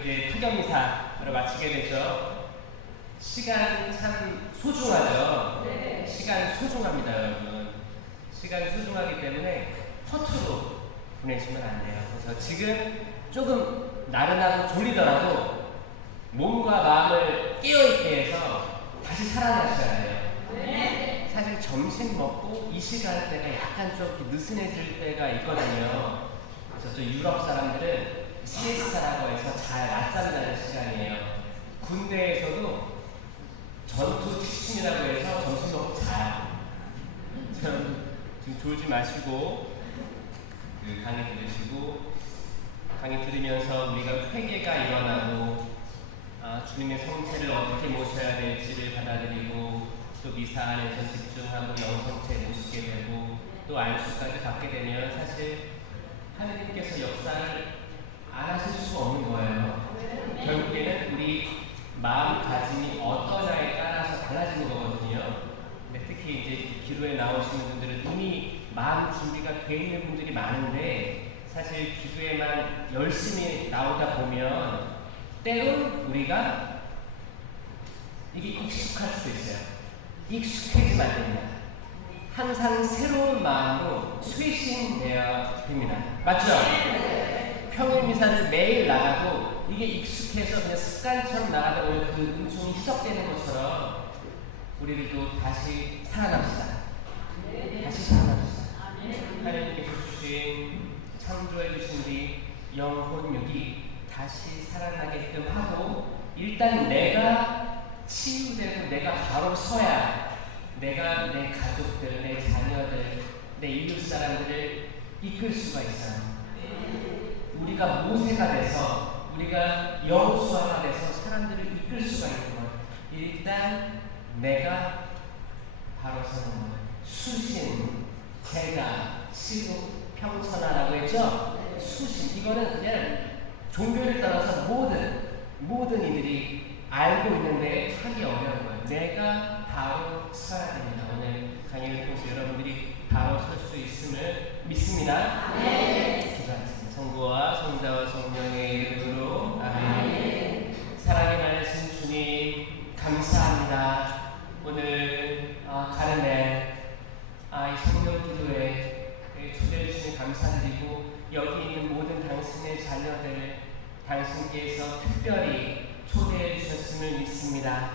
이제 투경이사로 마치게 되죠. 시간 참 소중하죠. 네. 시간 소중합니다, 여러분. 시간 소중하기 때문에 허투루 보내시면 안 돼요. 그래서 지금 조금 나른하고 졸리더라도 몸과 마음을 깨어있게 해서 다시 살아나셔야 돼요. 네. 사실 점심 먹고 이 시간대가 약간 좀 느슨해질 때가 있거든요. 그래서 또 유럽 사람들은 시에스타라고 해서 잘 낮잠 자는 시간이에요. 군대에서도 전투 취침이라고 해서 점심 먹고 자요. 지금 졸지 마시고 강의 들으시고, 강의 들으면서 우리가 회개가 일어나고 주님의 성체를 어떻게 모셔야 될지를 받아들이고, 또 미사 안에서 집중하고 영성체 모시게 되고, 또 안수까지 받게 되면 사실 하느님께서 역사를 안 하실 수가 없는 거예요. 결국에는 우리 마음가짐이 어떠냐에 따라서 달라지는 거거든요. 근데 특히 이제 기도에 나오시는 분들은 이미 마음 준비가 돼 있는 분들이 많은데, 사실 기도에만 열심히 나오다 보면 때론 우리가 이게 익숙할 수도 있어요. 익숙해지면 안 됩니다. 항상 새로운 마음으로 쇄신되어야 됩니다. 맞죠? 평일 미사를 매일 나가도 이게 익숙해서 그냥 습관처럼 나가다 보면 그 은총이 희석되는 것처럼 우리들도 다시 살아납시다. 다시 살아납시다. 하나님께서 주신, 창조해 주신 우리 영혼육이 다시 살아나게끔 하고, 일단 내가 치유되고 내가 바로 서야 내가 내 가족들, 내 자녀들, 내 이웃 사람들을 이끌 수가 있어요. 우리가 모세가 돼서, 우리가 여호수아가 돼서 사람들을 이끌 수가 있는 것. 일단 내가 바로 서는 것. 수신, 제가, 시로, 평천하라고 했죠? 수신, 이거는 그냥 종교를 떠나서 모든 이들이 알고 있는데 하기 어려운 거예요. 내가 바로 서야 됩니다. 오늘 강의를 통해서 여러분들이 바로 설 수 있음을 믿습니다. 네. 기도하겠습니다. 성부와 성자와 성령의 이름으로 아멘. 사랑이 많으신 주님, 감사합니다. 오늘 가는 날 이 성령 기도에 초대해 주시니 감사드리고, 여기 있는 모든 당신의 자녀들, 당신께서 특별히 초대해 주셨음을 믿습니다.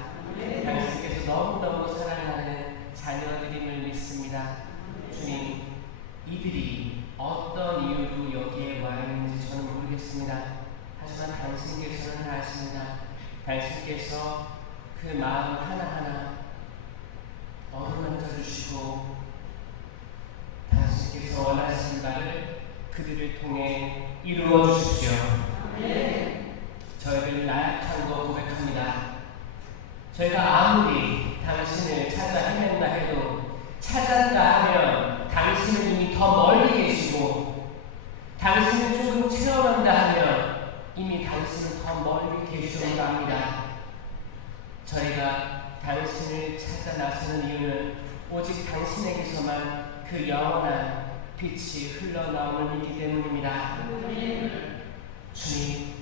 당신께서 너무너무 사랑하는 자녀들임을 믿습니다. 주님, 이들이 어떤 이유로 여기에 와 있는지 저는 모르겠습니다. 하지만 당신께서는 다 아십니다. 당신께서 그 마음 하나하나 어루만져 주시고, 당신께서 원하시는 바를 그들을 통해 이루어 주십시오. 저희들 나약한 거 고백합니다. 저희가 아무리 당신을 찾아 헤맨다 해도, 찾았다 하면 당신은 이미 더 멀리 계시고, 당신을 조금 체험한다 하면 이미 당신은 더 멀리 계시는 거 압니다. 저희가 당신을 찾아 나서는 이유는 오직 당신에게서만 그 영원한 빛이 흘러나옴을 믿기 때문입니다. 주님,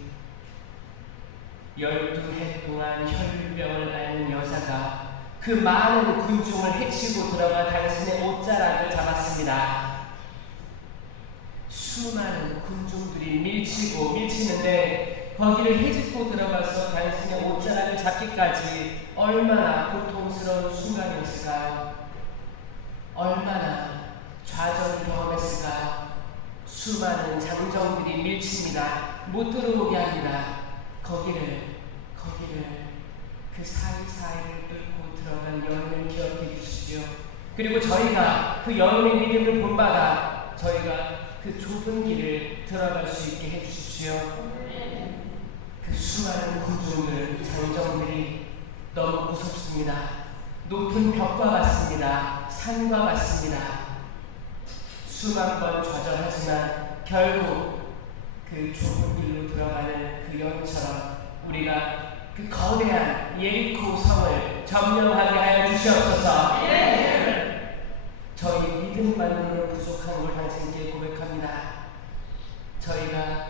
12해 동안 혈류병을 앓는 여자가 그 많은 군중을 해치고 들어가 당신의 옷자락을 잡았습니다. 수많은 군중들이 밀치는데 거기를 헤집고 들어가서 당신의 옷자락을 잡기까지 얼마나 고통스러운 순간이었을까요? 얼마나 좌절을 경험했을까요? 수많은 장정들이 밀칩니다. 못 들어오게 합니다. 거기를 그 사이사이를 뚫고 들어간 여인을 기억해 주십시오. 그리고 저희가 그 여인의 믿음을 본받아 저희가 그 좁은 길을 들어갈 수 있게 해 주십시오. 그 수많은 군중들, 장정들이 너무 무섭습니다. 높은 벽과 같습니다. 산과 같습니다. 수만 번 좌절하지만 결국 그 좁은 길로 들어가는 그 여인처럼 우리가 그 거대한 예리코 성을 점령하게 하여 주시옵소서. 저희 믿음만으로 부족한 걸 당신께 고백합니다. 저희가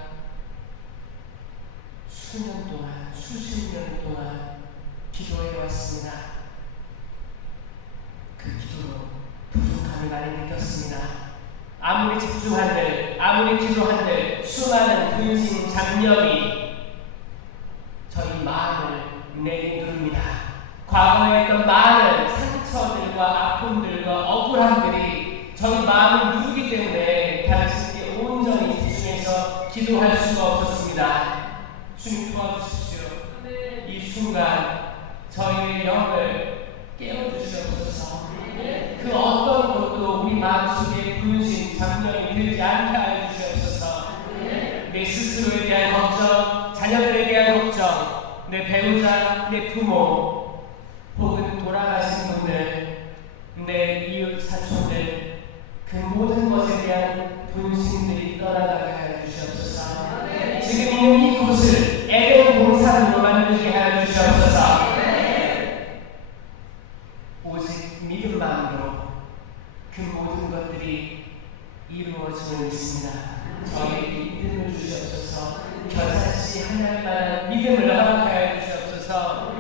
수년 동안, 수십 년 동안 기도해 왔습니다. 그 기도로 부족함을 많이 느꼈습니다. 아무리 집중한들, 아무리 기도한들 수많은 근심, 잡념이 저희 마음을 내리누릅니다. 과거에 했던 많은 상처들과 아픔들과 억울함들이 저희 마음을 누르기 때문에 당신께 온전히 집중해서 기도할 수가 없었습니다. 주님 도와주십시오. 이 순간 저희의 영을 깨워주시옵소서. 그 어떤 것도 우리 마음속에 근심, 잡념이 들지 않게 하여 주시옵소서. 내 스스로에 대한 걱정, 자녀들에 대한 걱정, 내 배우자, 내 부모, 혹은 돌아가신 분들, 내 이웃 사촌들, 그 모든 것에 대한 분심들이 떠나가게 하여 주시옵소서. 지금 있는 이곳을 에덴 동산으로 만들게 하여 주시옵소서. 오직 믿음만으로 그 모든 것들이 이루어짐을 믿습니다. 저희에게 믿음을 주시옵소서. 겨자씨 하나님만한 믿음을 허락하여 주시옵소서.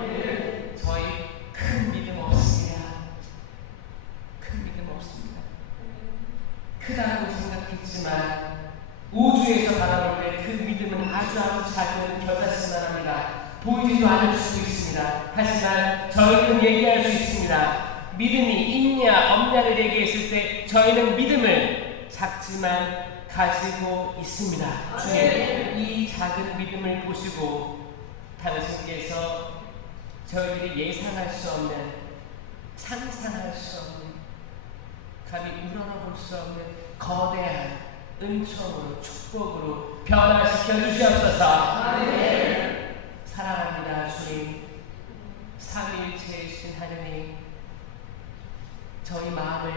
저희 큰 믿음 없습니다. 큰 믿음 없습니다. 크다고 생각했지만 우주에서 바라볼 때 그 믿음은 아주 작은 겨자씨만 합니다. 보이지도 않을 수도 있습니다. 하지만 저희는 얘기할 수 있습니다. 믿음이 있냐 없냐를 얘기했을 때 저희는 믿음을 작지만 가지고 있습니다. 주님, 이 작은 믿음을 보시고 당신께서 저희들이 예상할 수 없는, 상상할 수 없는, 감히 우러러볼 수 없는 거대한 은총으로, 축복으로 변화시켜 주시옵소서. 사랑합니다. 주님, 삼위일체이신 하느님, 저희 마음을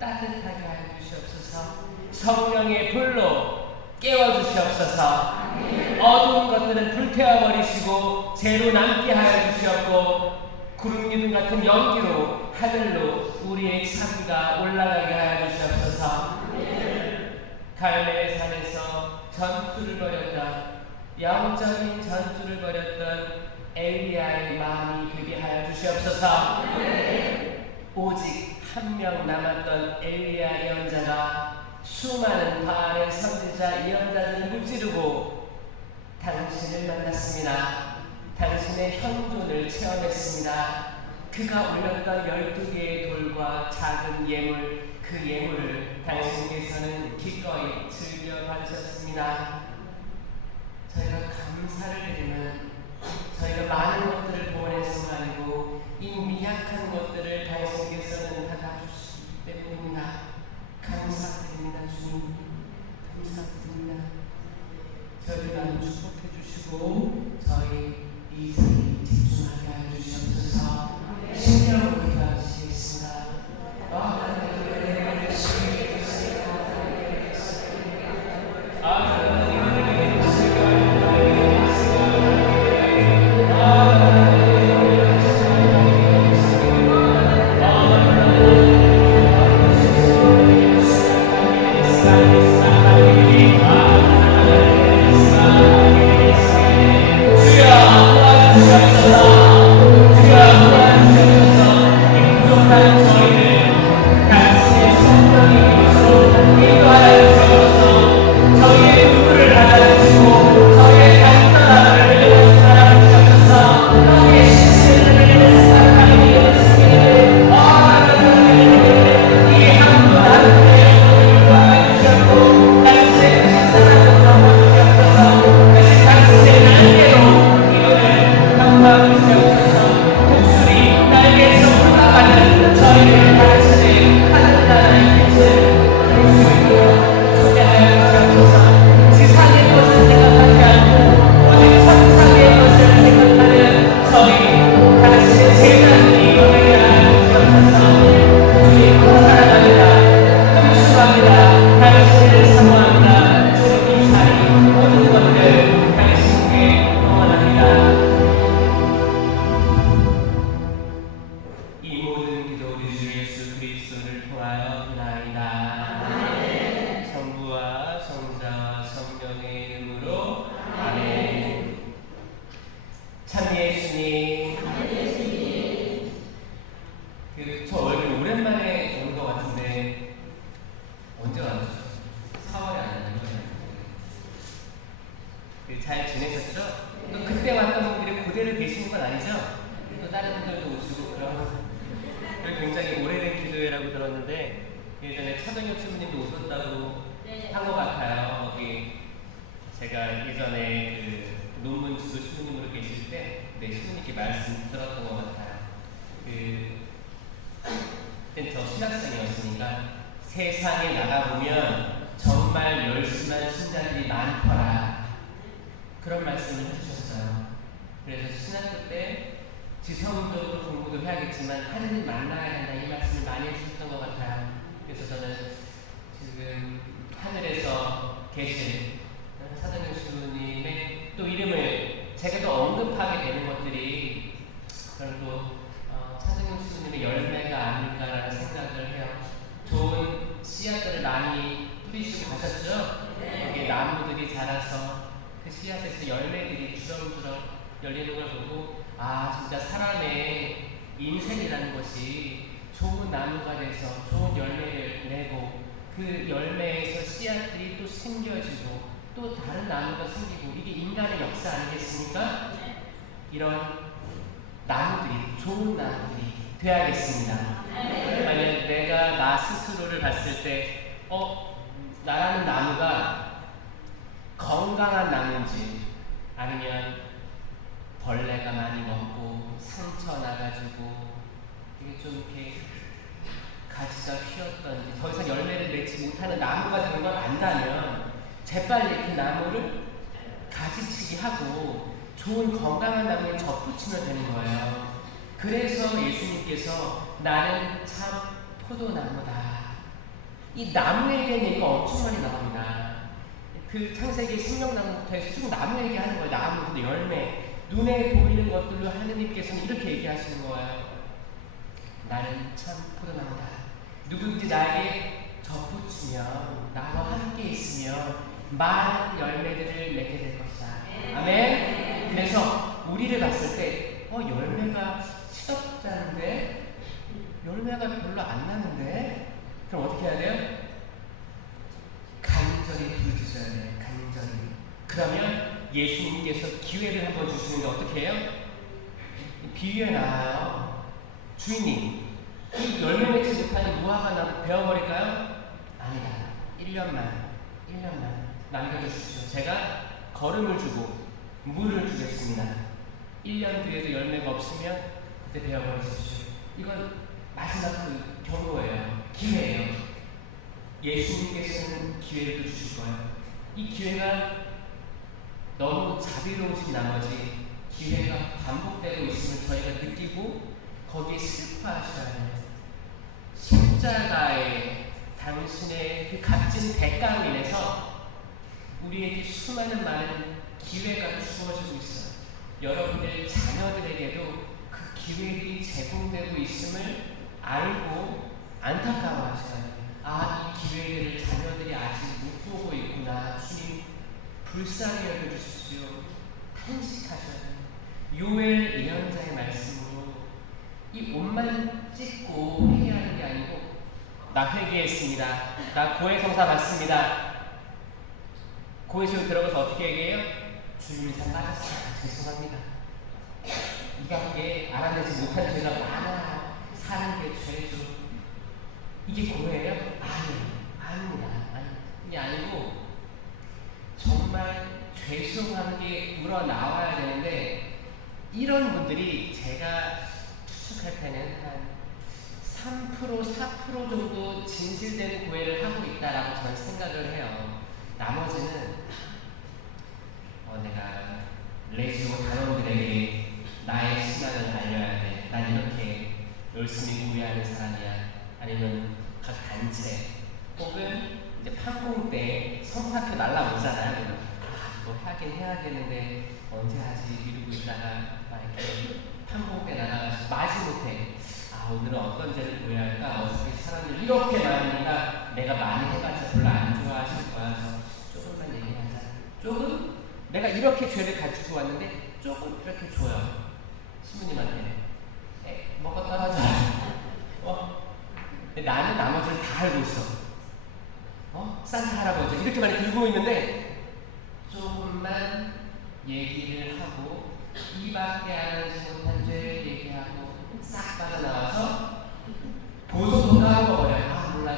따뜻하게 하여 주시옵소서. 성령의 불로 깨워주시옵소서. 어두운 것들은 불태워버리시고 죄로 남게 하여 주시옵고 구름기둥 같은 연기로 하늘로 우리의 삶가 올라가게 하여 주시옵소서. 갈멜의 산에서 전투를 벌였던, 영적인 전투를 벌였던 엘리야의 마음이 되게 하여 주시옵소서. 오직 한 명 남았던 엘리야 예언자가 수많은 바알의 선지자 예언자들을 무찌르고 당신을 만났습니다. 당신의 현존을 체험했습니다. 그가 올렸던 12개의 돌과 작은 예물, 그 예물을 당신께서는 기꺼이 즐겨 받으셨습니다. 저희가 감사를 드리면 저희가 많은 것들을 보내서가 아니고 이 미약한 것들을 당신께서는 받아주시기 때문입니다. 감사드립니다. 주님, 감사드립니다. 저희를 많이 축복해 주시고 저희 이 삶에 집중하게 하여 주시옵소서. 신령으로 기도하시겠습니다. 주여 그때 왔던 분들이 그대로 계시는 건 아니죠? 또 다른 분들도 오시고 그런 굉장히 오래된 기도회라고 들었는데 예전에 차동혁 신부님도 오셨다고 한 것 같아요. 거기 제가 예전에 그 논문 지도 신부님으로 계실 때 신부님께 말씀 들었던 것 같아요. 그때 저 신학생이었으니까 세상에 나가보면 정말 열심한 신자들이 많더라. 그런 말씀을 해주셨어요. 그래서 신학교 때 지성적으로 공부도 해야겠지만 하느님 만나야 한다 이 말씀을 많이 해주셨던 것 같아요. 그래서 저는 지금 하늘에서 계신 사장님 주님의 또 이름을 제가 또 언급하게 되는 것들이 그런 또 차승용 수님의 열매가 아닐까라는 생각을 해요. 좋은 씨앗들을 많이 뿌리시고 가셨죠? 거기에 나무들이 자라서 그 씨앗에서 열매들이 주렁주렁 열리는 걸 보고 아 진짜 사람의 인생이라는 것이 좋은 나무가 돼서 좋은 열매를 내고 그 열매에서 씨앗들이 또 심겨지고 또 다른 나무가 생기고 이게 인간의 역사 아니겠습니까? 이런 나무들이 좋은 나무들이 되어야겠습니다. 만약 내가 나 스스로를 봤을 때 나라는 나무가 건강한 나무인지 아니면 벌레가 많이 먹고 상처 나가지고 이게 좀 이렇게 가지가 휘었던지 더 이상 열매를 맺지 못하는 나무가 되는 걸 안다면 재빨리 그 나무를 가지치기 하고 좋은 건강한 나무에 접붙이면 되는 거예요. 그래서 예수님께서 나는 참 포도나무다. 이 나무에 대한 얘기가 엄청 많이 나옵니다. 그 창세기 생명나무부터 해서 쭉 나무 얘기하는 거예요. 나무, 열매, 눈에 보이는 것들로 하느님께서는 이렇게 얘기하시는 거예요. 나는 참 포도나무다. 누구든지 나에게 접붙이면 나와 함께 있으면 많은 열매들을 맺게 될 것이다. 아멘. 그래서 우리를 봤을 때 열매가 시덥잖은데 열매가 별로 안 나는데 그럼 어떻게 해야 돼요? 간절히 부르짖어야 돼요. 간절히. 그러면 예수님께서 기회를 한번 주시는데 어떻게 해요? 비유에 나와요. 주인님 이 열매 맺지 못하는 무화과 나무 베어버릴까요? 아니다. 1년만 남겨주십시오. 제가 거름을 주고 물을 주겠습니다. 1년 뒤에도 열매가 없으면 그때 베어버리십시오. 이건 마지막 그 경고예요. 기회예요. 예수님께서는 기회를 주실 거예요. 이 기회가 너무 자비로우신 나머지 기회가 반복되고 있음을 저희가 느끼고 거기에 슬퍼하셔야 해요. 십자가의 당신의 그 값진 대가로 인해서 우리에게 수많은 많은 기회가 주어지고 있어요. 여러분들 자녀들에게도 그 기회들이 제공되고 있음을 알고 안타까워하셔야 해요. 아, 이 기회들을 자녀들이 아직 못 보고 있구나. 주님, 불쌍히 여겨주십시오. 탄식하셔야 해요. 요엘 예언자의 말씀으로 이 옷만 찢고 회개하는 게 아니고 나 회개했습니다. 나 고해성사 받습니다. 고해성사 들어가서 어떻게 얘기해요? 주님 잘 빠졌습니다. 죄송합니다. 이 밖에 알아내지 못한 죄가 많아요. 사는 게 죄죠. 이게 고해예요? 아닙니다. 이게 아니고 정말 죄송한 게 우러나와야 되는데 이런 분들이 제가 추측할 때는 한 3%, 4% 정도 진실된 고해를 하고 있다라고 저는 생각을 해요. 나머지는 내가 레지오 단원들에게 나의 신앙을 알려야 돼. 난 이렇게 열심히 구애하는 사람이야. 아니면 각 단체 혹은 이제 판공 때 성사표 날라오잖아요. 뭐 하긴 해야 되는데 언제 하지 미루고 있다가 막 이렇게 판공 때 날아가서 마지못해 오늘은 어떤 죄를 구해야 할까? 어차피 사람들 이렇게 많으니까 내가 많이 해봤자 별로 안 좋아하실 거야. 조금만 얘기하자. 조금 내가 이렇게 죄를 가지고 왔는데 조금 이렇게 줘요. 신부님한테 먹었다 하자. 나는 나머지를 다 알고 있어. 산타 할아버지 이렇게 많이 들고 있는데 조금만 얘기를 하고 입밖에 안 하지 못한 죄를 얘기하고 싹 빠져나와서 보zo도 까먹어요. 아 몰라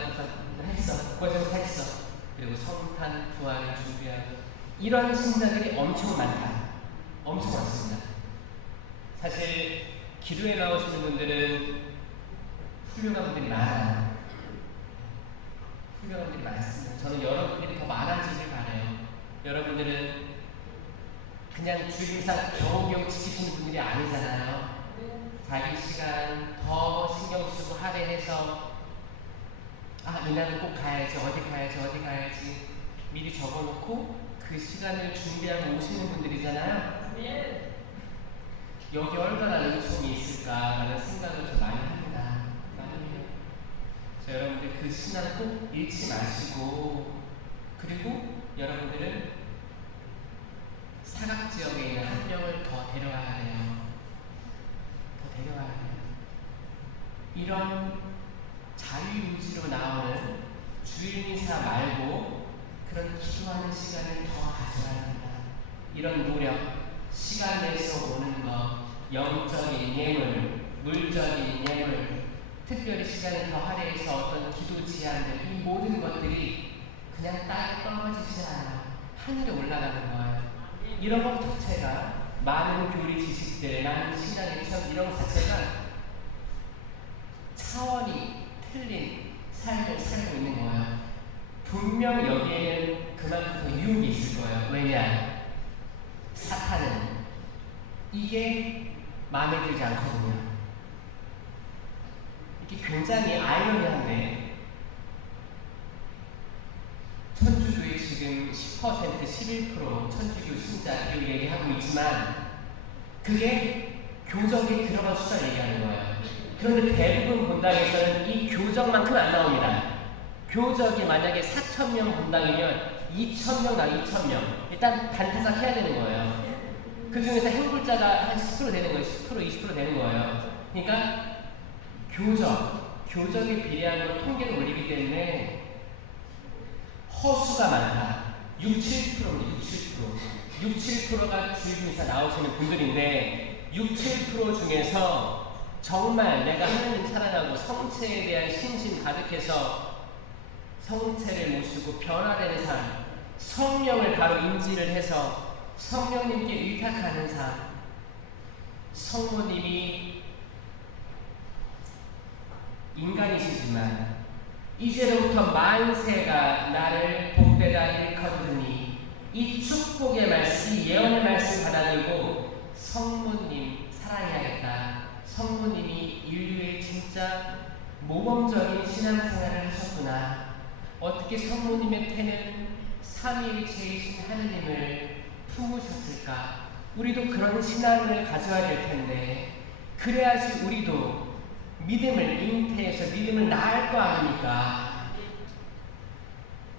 했어. 그거 했어. 그리고 성탄 부활을 준비하고 이런 신자들이 엄청 많다. 엄청 많습니다. 사실 기도에 나오시는 분들은 훌륭한 분들이 많아요. 훌륭한 분들이 많습니다. 저는 여러분들이 더 많아지길 바라요. 여러분들은 그냥 주일사 겨우겨우 지키시는 분들이 아니잖아요. 자기 시간 더 신경 쓰고 할애해서 이날은 꼭 가야지, 어디 가야지 미리 적어놓고 그 시간을 준비하고 오시는 분들이잖아요. 여기 얼마나 은총이 있을까라는 생각을 좀 많이 합니다. 많이 해요. 여러분들 그 신앙 꼭 잃지 마시고, 그리고 여러분들은 사각지역에 있는 한 명을 더 데려와야 돼요. 더 데려와야 돼요. 이런 자유유지로 나오는 주일미사 말고 그런 기도하는 시간을 더 가져야 합니다. 이런 노력, 시간 내서 오는 것, 영적인 예물, 물적인 예물, 특별히 시간을 더 할애해서 어떤 기도 제안들, 이 모든 것들이 그냥 땅에 떨어지지 않아요. 하늘에 올라가는 거예요. 이런 것 자체가 많은 교리 지식들, 많은 신앙의 체험 이런 것 자체가 차원이 틀린 삶을 살고 있는 거예요. 분명 여기에는 그만큼 더 유혹이 있을 거예요. 왜냐? 사탄은 이게 마음에 들지 않거든요. 이게 굉장히 아이러니한데 천주교의 지금 10%, 11% 천주교 신자교 얘기하고 있지만 그게 교적에 들어간 숫자 얘기하는 거예요. 그런데 대부분 본당에서는 이 교적만큼 안 나옵니다. 교적이 만약에 4,000명 본당이면 2,000명 나 2,000명 일단 단타작 해야 되는 거예요. 그 중에서 행불자가 한 10% 되는 거예요. 10%, 20% 되는 거예요. 그러니까 교적에 비례한 걸 통계를 올리기 때문에 허수가 많다. 6, 7%입니다. 6, 7%가 주일미사 나오시는 분들인데 6, 7% 중에서 정말 내가 하나님 사랑하고 성체에 대한 신심 가득해서 성체를 모시고 변화되는 삶, 성령을 바로 인지를 해서 성령님께 의탁하는 삶, 성모님이 인간이시지만 이제로부터 만세가 나를 복되다 일컫으니 이 축복의 말씀, 이 예언의 말씀 받아들고 성모님 사랑해야겠다. 성모님이 인류의 진짜 모범적인 신앙생활을 하셨구나. 어떻게 성모님의 태는 삼위일체이신 하느님을 품으셨을까? 우리도 그런 신앙을 가져야 될 텐데 그래야지 우리도 믿음을 잉태해서 믿음을 낳을 거 아닙니까?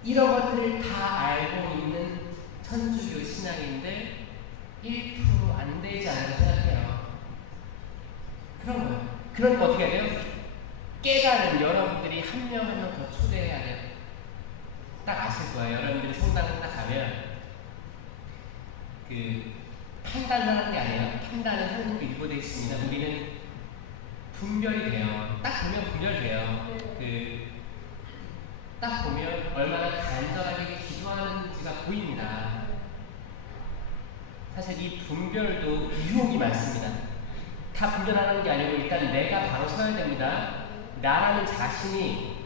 이런 것들을 다 알고 있는 천주교 신앙인들 1%안 되지 않을까 생각해요. 그런 거예요. 그러니까 어떻게 해야 돼요? 깨달은 여러분들이 한 명 한 명 더 초대해야 돼요. 딱 아실 거예요. 여러분들이 성당을 딱 가면 그 판단을 하는 게 아니에요. 판단은 한국도 일부되어 있습니다. 우리는 분별이 돼요. 딱 보면 분별돼요. 딱 보면 얼마나 간절하게 기도하는지가 보입니다. 사실 이 분별도 유혹이 많습니다. 다 분별하는 게 아니고 일단 내가 바로 서야 됩니다. 나라는 자신이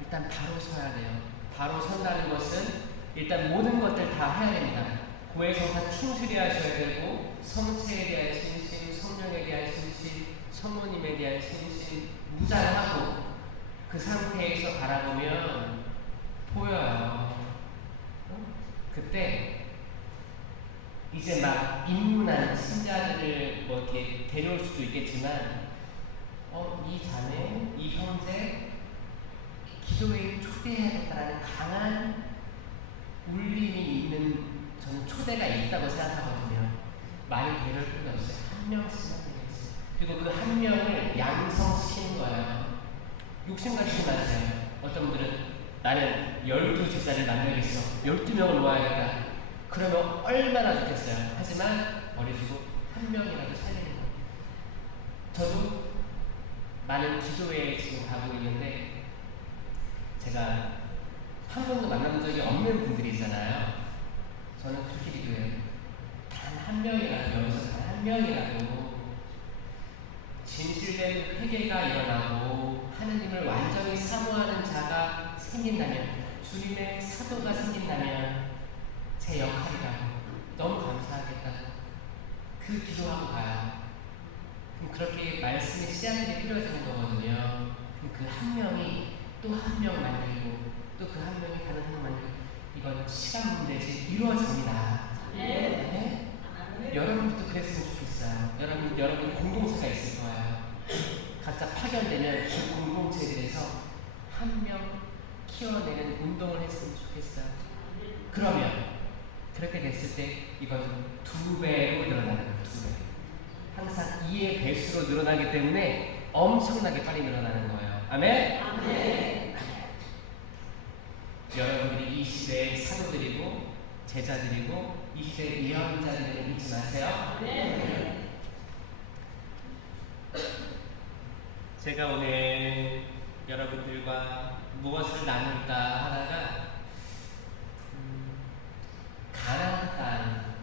일단 바로 서야 돼요. 바로 선다는 것은 일단 모든 것들 다 해야 됩니다. 고해성사 충실히 하셔야 되고 성체에 대한 신심, 성령에 대한 신심, 성모님에 대한 신심 무장하고 그 상태에서 바라보면 보여요. 그때 이제 막 입문한 신자들을 뭐 이렇게 데려올 수도 있겠지만 이 자매, 이 형제 기도회에 초대해야겠다라는 강한 울림이 있는 저는 초대가 있다고 생각하거든요. 많이 데려올 필요가 없어요. 한 명씩만 데려오세요. 그리고 그 한 명을 양성시키는 거예요. 욕심같이 마세요. 어떤 분들은 나는 12제자를 만나겠어. 12명을 모아야겠다. 그러면 얼마나 좋겠어요. 하지만 건네주고 한 명이라도 살리는 거예요. 저도 많은 기도회에 지금 가고 있는데 제가 한 번도 만나본 적이 없는 분들이 있잖아요. 저는 그렇게 기도해요. 단 한 명이라도, 여기서 단 한 명이라도 진실된 회개가 일어나고 하느님을 완전히 사모하는 자가 생긴다면, 주님의 사도가 생긴다면 제 역할이라고 너무 감사하겠다고 그 기도하고 가요. 그럼 그렇게 말씀의 씨앗들이 뿌려지는 거거든요. 그럼 그 한 명이 또 한 명 만들고 또 그 한 명이 다른 한 명 만들고, 이건 시간 문제지 이루어집니다. 네? 여러분들도 그랬으면 좋겠어요. 여러분 공동체가 있을 거예요. 각자 파견되면 그 공동체들에서 한 명 키워내는 운동을 했으면 좋겠어요. 그러면 그렇게 됐을 때 이건 2배로 늘어나는 거예요. 2배. 항상 2의 배수로 늘어나기 때문에 엄청나게 빨리 늘어나는 거예요. 아멘? 아멘. 여러분들이 이 시대의 사도들이고 제자들이고 이 시대의 예언자들을 잊지 마세요. 아멘. 제가 오늘 여러분들과 무엇을 나눌까 하다가 가나안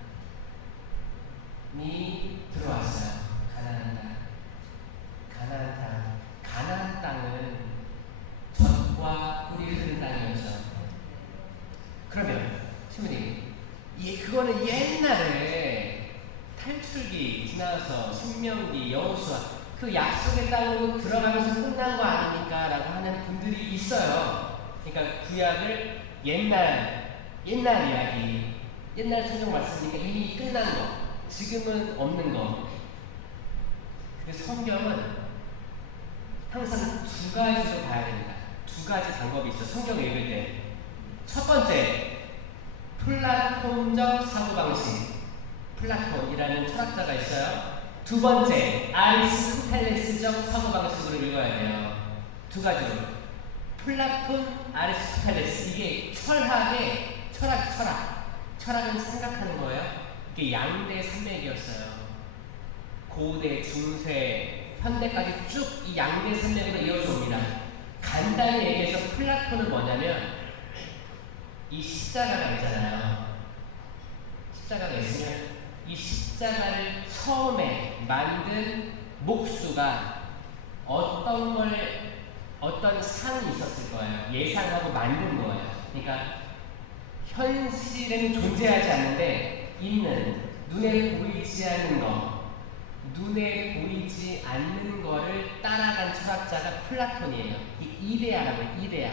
땅이 들어왔어요. 가나안 땅. 가나안 땅. 가나안 땅은 젖과 꿀이 흐르는 땅이었죠. 그러면 신부님, 그거는 옛날에 탈출기 지나서 신명기, 여호수아 그 약속의 땅으로 들어가면서 끝난 거 아닙니까? 라고 하는 분들이 있어요. 그러니까 구약을 옛날 이야기, 옛날 성경 말씀이니까 이미 끝난 거, 지금은 없는 거. 근데 성경은 항상 2가지로 봐야 됩니다. 2가지 방법이 있어요. 성경을 읽을 때. 첫 번째, 플라톤적 사고방식. 플라톤이라는 철학자가 있어요. 2번째, 아리스토텔레스적 사고방식으로 읽어야 돼요. 2가지로. 플라톤, 아리스토텔레스. 이게 철학은 생각하는 거예요. 이게 양대 산맥이었어요. 고대, 중세, 현대까지 쭉 이 양대 산맥으로 이어져 옵니다. 간단히 얘기해서 플라톤은 뭐냐면 이 십자가가 있잖아요. 십자가가 있으면 이 십자가를 처음에 만든 목수가 어떤 상이 있었을 거예요. 예상하고 만든 거예요. 그러니까 현실에는 존재하지 않는데 있는, 눈에 보이지 않는 거, 눈에 보이지 않는 거를 따라간 철학자가 플라톤이에요. 이데아라고 해요.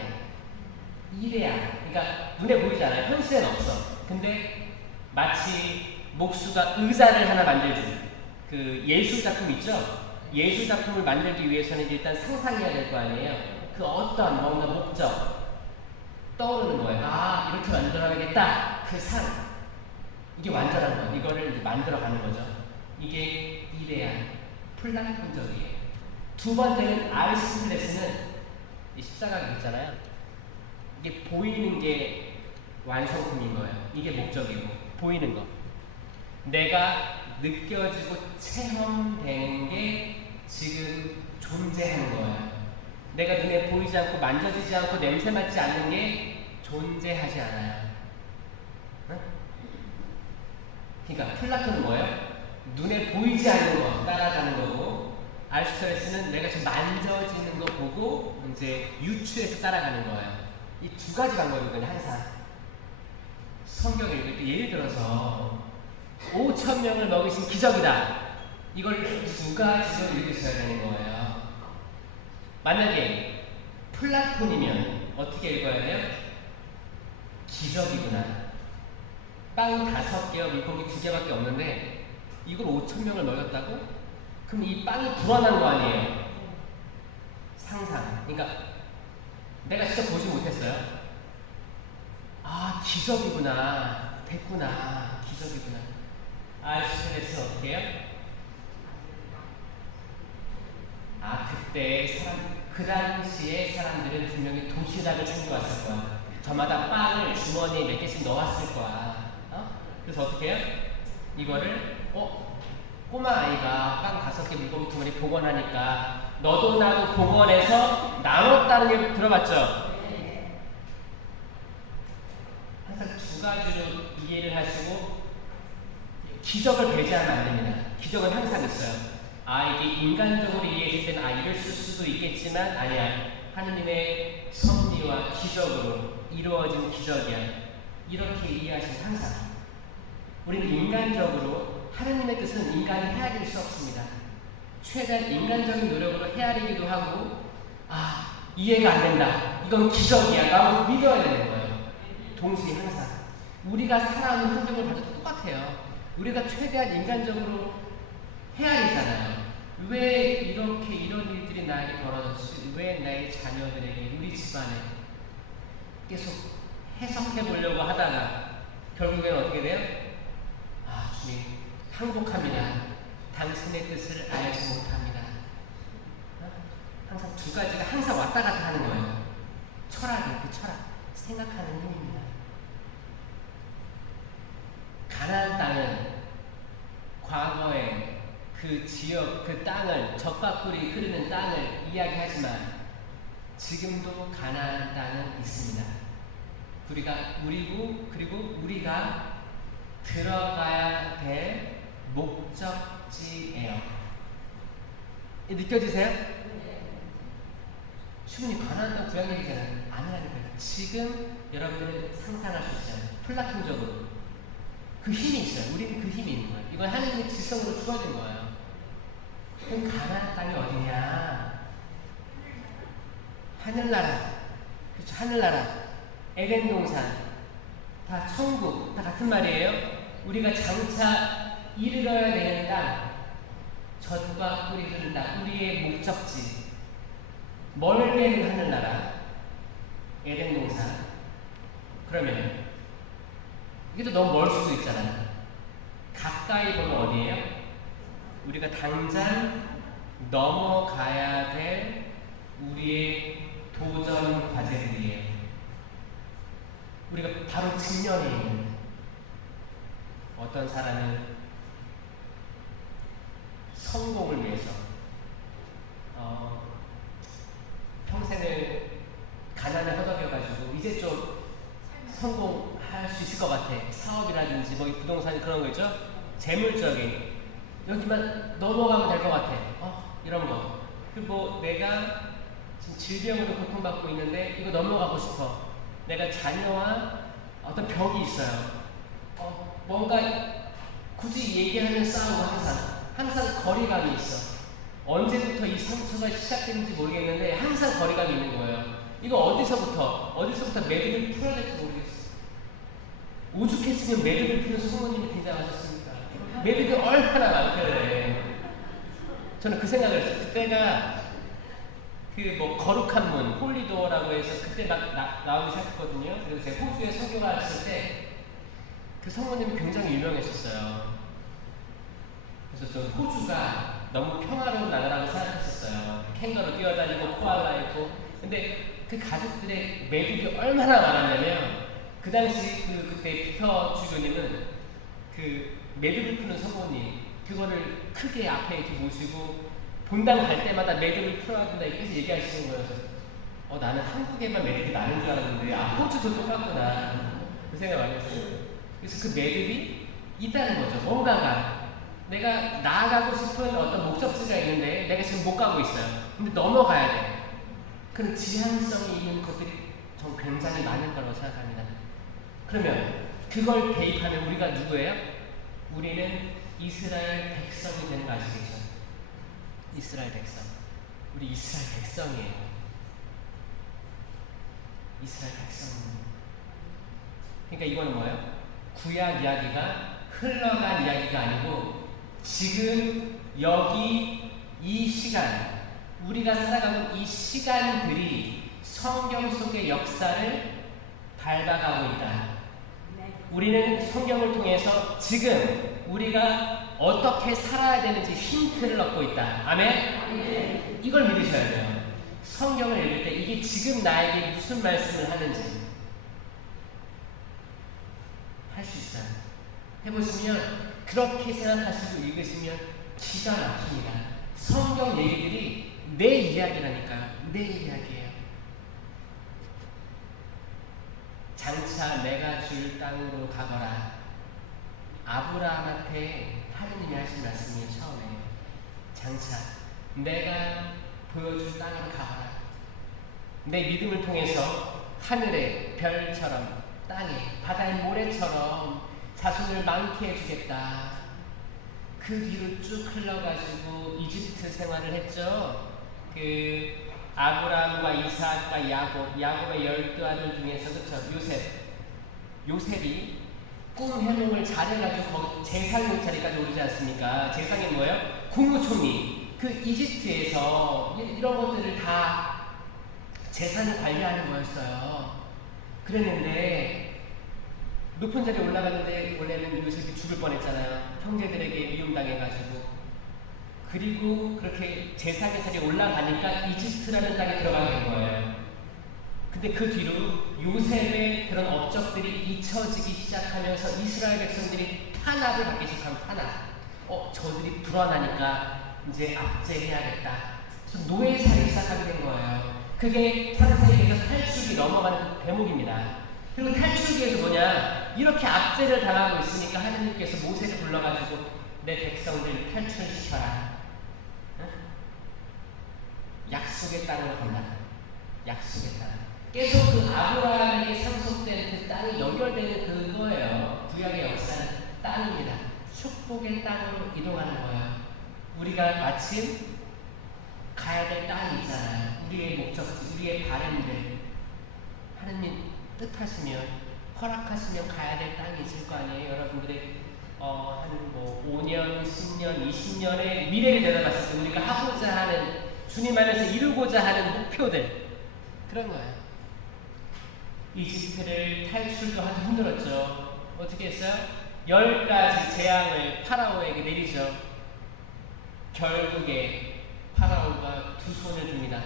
이데아. 그러니까 눈에 보이지 않아요. 현실에는 없어. 근데 마치 목수가 의자를 하나 만들지. 그 예술 작품 있죠? 예술 작품을 만들기 위해서는 일단 상상해야 될 거 아니에요. 그 어떤 뭔가 목적 떠오르는 거예요. 아, 이렇게 만들어야겠다. 그 상. 이게 완전한 거. 이거를 이제 만들어가는 거죠. 이게 이데아, 플라톤적이에요. 2번째는 아리스토텔레스는 이 십자가가 있잖아요. 이게 보이는 게 완성품인 거예요. 이게 목적이고, 보이는 거. 내가 느껴지고 체험되는 게 지금 존재하는 거예요. 내가 눈에 보이지 않고 만져지지 않고 냄새 맡지 않는 게 존재하지 않아요. 응? 그러니까 플라톤은 뭐예요? 눈에 보이지 않는 거 따라가는 거고, 아리스토텔레스는 내가 지금 만져지는 거 보고 이제 유추해서 따라가는 거예요. 이 2가지 방법이거든요. 항상 성경을 읽을 때 예를 들어서 5,000명을 먹이신 기적이다. 이걸 2가지로 읽으셔야 되는 거예요. 만약에 플라톤이면 어떻게 읽어야 돼요? 기적이구나. 빵 5개와 물고기 2개밖에 없는데 이걸 5,000명을 먹였다고? 그럼 이 빵이 불어난 거 아니에요? 상상. 그러니까 내가 진짜 보지 못했어요. 아, 기적이구나. 됐구나. 기적이구나. 아리스토텔레스 어떻게 해요? 아, 그 당시에 사람들은 분명히 도시락을 챙겨왔을 거야. 저마다 빵을 주머니에 몇 개씩 넣어왔을 거야. 그래서 어떻게 해요? 이거를 꼬마 아이가 빵 5개 물고기 2마리 복원하니까 너도 나도 복원해서 나눴다는 얘기 들어봤죠? 항상 두 가지로 이해를 하시고 기적을 배제하면 안 됩니다. 기적은 항상 있어요. 이게 인간적으로 이해했을 때는 이럴 수도 있겠지만 아니야. 하느님의 섭리와 기적으로 이루어진 기적이야. 이렇게 이해하시면 항상 우리는 인간적으로 하느님의 뜻은 인간이 헤아릴 수 없습니다. 최대한 인간적인 노력으로 헤아리기도 하고 이해가 안 된다. 이건 기적이야. 나도 믿어야 되는 거예요. 동시에 항상 우리가 살아오는 환경을 봐도 똑같아요. 우리가 최대한 인간적으로 헤아리잖아요. 왜 이렇게 이런 일들이 나에게 벌어졌지? 왜 나의 자녀들에게, 우리 집안에 계속 해석해 보려고 하다가 결국엔 어떻게 돼요? 주님 항복합니다. 당신의 뜻을 알지 못합니다. 항상 두 가지가 항상 왔다 갔다 하는 거예요. 철학이 그 철학, 생각하는 힘입니다. 가나안 땅은 과거에 그 지역, 그 땅을, 젖과 꿀이 흐르는 땅을 이야기하지만 지금도 가나안 땅은 있습니다. 그리고 우리가 들어가야 될 목적지예요. 느껴지세요? 주님 가나안 땅 구약 얘기잖아요. 아니라는 거예요. 지금 여러분들은 상상할 수 있잖아요. 플라톤적으로 그 힘이 있어요. 우리는 그 힘이 있는 거예요. 이건 하느님의 지성으로 주어진 거예요. 그럼 가나안 땅이 어디냐? 하늘나라. 그렇죠. 하늘나라. 에덴 동산. 다 천국. 다 같은 말이에요. 우리가 장차 이르러야 되는 땅. 젖과 꿀이 흐르는 땅. 우리의 목적지. 멀게는 하늘나라. 에덴 동산. 그러면 이게 또 너무 멀 수도 있잖아요. 가까이 보면 어디예요? 우리가 당장 넘어가야 될 우리의 도전 과제들이에요. 우리가 바로 직면에 있는 어떤 사람은 성공을 위해서 평생을 가난에 허덕여가지고 이제 좀 성공할 수 있을 것 같아. 사업이라든지 뭐 부동산 그런 거 있죠? 재물적인 여기만 넘어가면 될 것 같아. 이런 거. 그리고 내가 지금 질병으로 고통받고 있는데 이거 넘어가고 싶어. 내가 자녀와 어떤 벽이 있어요. 뭔가 굳이 얘기하는 싸움은 항상 거리감이 있어. 언제부터 이 상처가 시작되는지 모르겠는데 항상 거리감이 있는 거예요. 이거 어디서부터 매듭을 풀어야 될지 모르겠어. 오죽했으면 매듭을 푸는 성모님이 등장하셨습니까? 매듭이 얼마나 많길래. 저는 그 생각을 했어요. 그때가 거룩한 문, 홀리도어라고 해서 그때 막 나오기 시작했거든요. 그래서 제가 호주에 선교가 왔을 때 그 성모님이 굉장히 유명했었어요. 그래서 저는 호주가 너무 평화로운 나라라고 생각했었어요. 캥거루 뛰어다니고 코알라 있고. 근데 그 가족들의 매듭이 얼마나 많았냐면 그 당시 그때 피터 주교님은 그 매듭을 푸는 성모님 그거를 크게 앞에 이렇게 모시고 본당 갈 때마다 매듭을 풀어야 된다 이렇게 얘기하시는 거예요. 나는 한국에만 매듭이 나는 줄 알았는데 호주도 똑같구나 그 생각 많이 했어요. 그래서 그 매듭이 있다는 거죠. 뭔가가 내가 나아가고 싶은 어떤 목적지가 있는데 내가 지금 못 가고 있어요. 근데 넘어가야 돼. 그런 지향성이 있는 것들이 전 굉장히 많은 거라고 생각합니다. 그러면 그걸 대입하면 우리가 누구예요? 우리는 이스라엘 백성이 되는 거 아시겠죠? 이스라엘 백성. 우리 이스라엘 백성이에요. 이스라엘 백성입니다. 그러니까 이거는 뭐예요? 구약 이야기가 흘러간 이야기가 아니고 지금 여기 이 시간 우리가 살아가는 이 시간들이 성경 속의 역사를 밟아가고 있다. 우리는 성경을 통해서 지금 우리가 어떻게 살아야 되는지 힌트를 얻고 있다. 아멘? 이걸 믿으셔야 돼요. 성경을 읽을 때 이게 지금 나에게 무슨 말씀을 하는지 할 수 있어요. 해보시면 그렇게 생각하시고 읽으시면 기가 막힙니다. 성경 얘기들이 내 이야기라니까요. 내 이야기예요. 장차 내가 줄 땅으로 가거라. 아브라함한테 하느님이 하신 말씀이에요. 처음에 장차 내가 보여줄 땅으로 가거라. 내 믿음을 통해서 하늘의 별처럼 땅에 바다의 모래처럼 자손을 많게 해주겠다. 그 뒤로 쭉 흘러가지고 이집트 생활을 했죠. 그 아브라함과 이삭과 야곱의 12아들 중에서 그쵸 요셉이 꿈 해몽을 잘해가지고 거기 재상 자리까지 오르지 않습니까? 재상이 뭐예요? 국무총리. 그 이집트에서 이런 것들을 다 재산을 관리하는 거였어요. 그랬는데 높은 자리에 올라갔는데 원래는 요셉이 죽을 뻔했잖아요. 형제들에게 미움당해가지고. 그리고 그렇게 재상의 자리에 올라가니까 이집트라는 땅에 들어가게 된 거예요. 근데 그 뒤로 요셉의 그런 업적들이 잊혀지기 시작하면서 이스라엘 백성들이 탄압을 받기 시작하면 저들이 불안하니까 이제 압제해야겠다. 그래서 노예 살이 시작하게 된 거예요. 그게 창세기에서 탈출기 넘어가는 대목입니다. 그리고 탈출기에서 뭐냐? 이렇게 압제를 당하고 있으니까 하나님께서 모세를 불러가지고 내 백성들 탈출시켜라. 응? 약속의 땅으로 간다. 약속의 땅. 계속 그 아브라함에게 상속된 그 땅이 연결되는 그거예요. 구약의 역사는 땅입니다. 축복의 땅으로 이동하는 거예요. 우리가 마침 가야 될 땅이 있잖아요. 우리의 목적지, 우리의 바램들. 하느님 뜻하시면, 허락하시면 가야 될 땅이 있을 거 아니에요. 여러분들의 한 5년, 10년, 20년의 미래를 내다봤을 때 우리가 하고자 하는, 주님 안에서 이루고자 하는 목표들, 그런 거예요. 이집트를 탈출도 아주 힘들었죠. 어떻게 했어요? 10가지 재앙을 파라오에게 내리죠. 결국에 파라오가 두 손을 듭니다.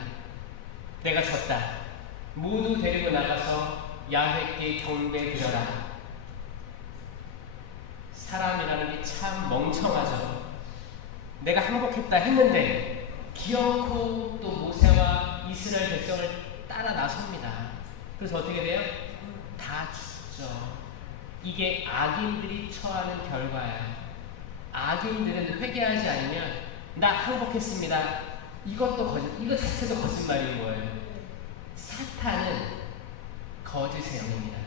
내가 졌다. 모두 데리고 나가서 야훼께 경배 드려라. 사람이라는 게 참 멍청하죠. 내가 항복했다 했는데 기어코 또 모세와 이스라엘 백성을 따라 나섭니다. 그래서 어떻게 돼요? 다 죽죠. 이게 악인들이 처하는 결과예요. 악인들은 회개하지 않으면 나 항복했습니다. 이거 자체도 거짓말인 거예요. 사탄은 거짓의 영입니다.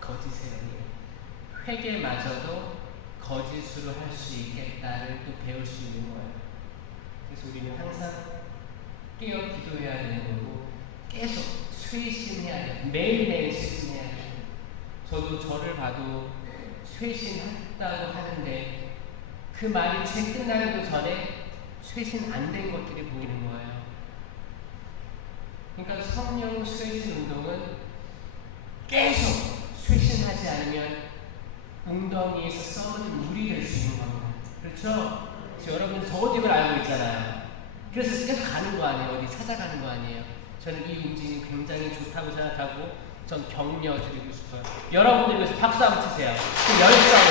거짓의 영이에요. 회개마저도 거짓으로 할 수 있겠다를 또 배울 수 있는 거예요. 그래서 우리는 항상 깨어 기도해야 되는 거고 계속 쇄신해야 돼요. 매일매일 쇄신해야 돼요. 저도 저를 봐도 쇄신했다고 하는데 그 말이 채 끝나기도 전에 쇄신 안 된 것들이 보이는 거예요. 그러니까 성령 쇄신 운동은 계속 쇄신하지 않으면 웅덩이에서 썩은 물이 될 수 있는 겁니다. 그렇죠? 여러분 저어집을 알고 있잖아요. 그래서 계속 가는 거 아니에요. 어디 찾아가는 거 아니에요. 저는 이 움직임이 굉장히 좋다고 생각하고 전 격려 드리고 싶어요. 여러분들 위해서 박수 한번 치세요. 그 열정을.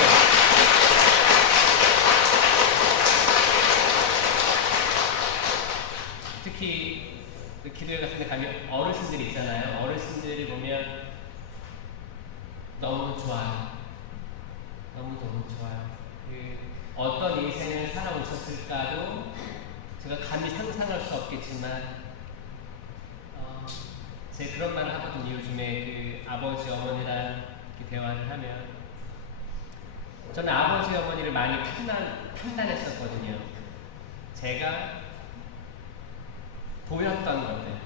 특히 그 기도회 같은 데 가면 어르신들이 있잖아요. 어르신들을 보면 너무 좋아요. 너무너무 좋아요. 어떤 인생을 살아오셨을까도 제가 감히 상상할 수 없겠지만 제가 그런 말을 하거든요. 요즘에 그 아버지 어머니랑 이렇게 대화를 하면 저는 아버지 어머니를 많이 판단했었거든요. 제가 보였던 것들,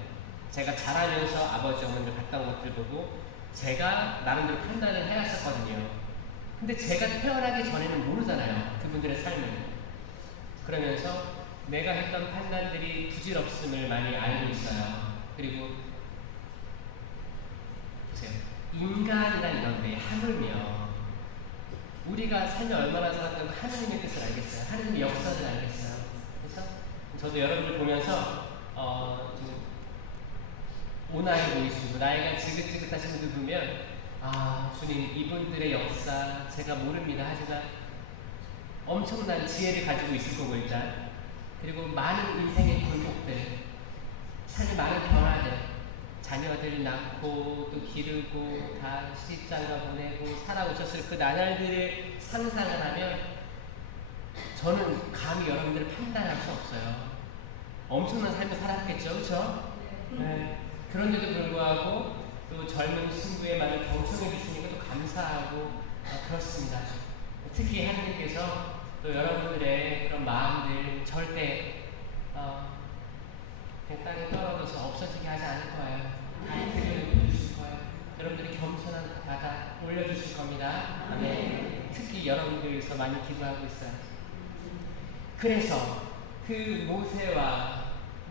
제가 자라면서 아버지 어머니를 봤던 것들 보고 제가 나름대로 판단을 해왔었거든요. 근데 제가 태어나기 전에는 모르잖아요. 그분들의 삶을. 그러면서 내가 했던 판단들이 부질없음을 많이 알고 있어요. 그리고 보세요. 인간이란 이런데 하물며 우리가 삶이 얼마나 살았던 하느님의 뜻을 알겠어요. 하느님의 역사를 알겠어요. 그래서 저도 여러분들 보면서 좀 오나이 보이시고 나이가 지긋지긋하신 분들 보면 아, 주님, 이분들의 역사 제가 모릅니다. 하지만 엄청난 지혜를 가지고 있을 거고 일단. 그리고 많은 인생의 굴곡들, 삶의 많은 변화들, 자녀들 낳고 또 기르고 다 시집장가 보내고 살아오셨을 그 나날들을 상상을 하면 저는 감히 여러분들을 판단할 수 없어요. 엄청난 삶을 살았겠죠, 그렇죠? 네. 그런데도 불구하고 또 젊은 신부의 말을 경청해 주시니까 또 감사하고 그렇습니다. 특히 하나님께서 또 여러분들의 그런 마음들 절대 그냥 땅에 떨어져서 없어지게 하지 않을 거예요. 다 들려주실 거예요. 여러분들이 겸손한 바다 올려주실 겁니다. 아멘. 특히 여러분들에서 많이 기도하고 있어요. 그래서 그 모세와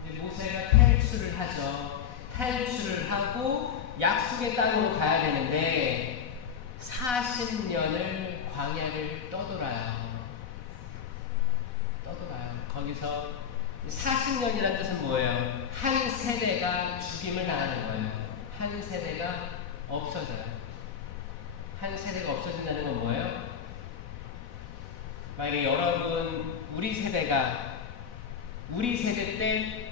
이제 모세가 탈출을 하죠. 탈출을 하고 약속의 땅으로 가야 되는데 40년을 광야를 떠돌아요. 거기서 40년이라는 뜻은 뭐예요? 한 세대가 죽임을 당하는 거예요. 한 세대가 없어져요. 한 세대가 없어진다는 건 뭐예요? 만약에 여러분 우리 세대 때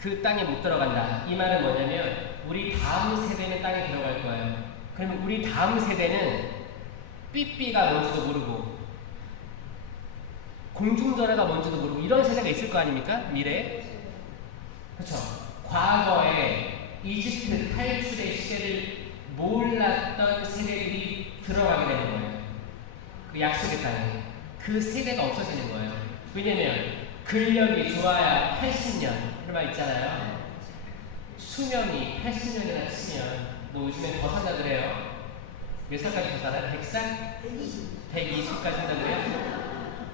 그 땅에 못 들어간다. 이 말은 뭐냐면 우리 다음 세대는 땅에 들어갈 거예요. 그러면 우리 다음 세대는 삐삐가 뭔지도 모르고 공중전화가 뭔지도 모르고 이런 세대가 있을 거 아닙니까? 미래에. 그렇죠. 과거에 이집트 탈출의 시대를 몰랐던 세대들이 들어가게 되는 거예요. 그 약속의 땅에. 그 세대가 없어지는 거예요. 왜냐면 근력이 좋아야 80년 그런 말 있잖아요. 수명이 80년이나 치면 뭐 요즘에 더 산다 그래요. 몇 살까지 더 살아요? 100살? 120까지 산다 그래요?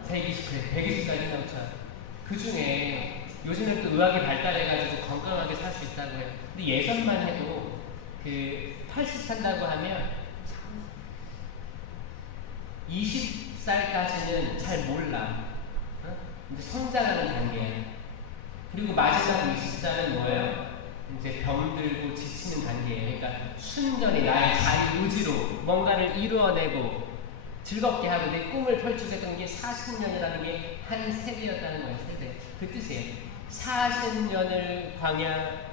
120까지 산다. 그 중에 요즘은 또 의학이 발달해가지고 건강하게 살 수 있다고 해요. 근데 예전만 해도 그 80 산다고 하면 20살까지는 잘 몰라. 이제 성장하는 단계야. 그리고 마지막 20살은 뭐예요? 이제 병들고 지치는 단계예요. 그러니까 순전히 나의 자유 의지로 뭔가를 이루어내고 즐겁게 하고 내 꿈을 펼치겠다는 게 40년이라는 게 한 세대였다는 거예요. 세대. 그 뜻이에요. 40년을 광야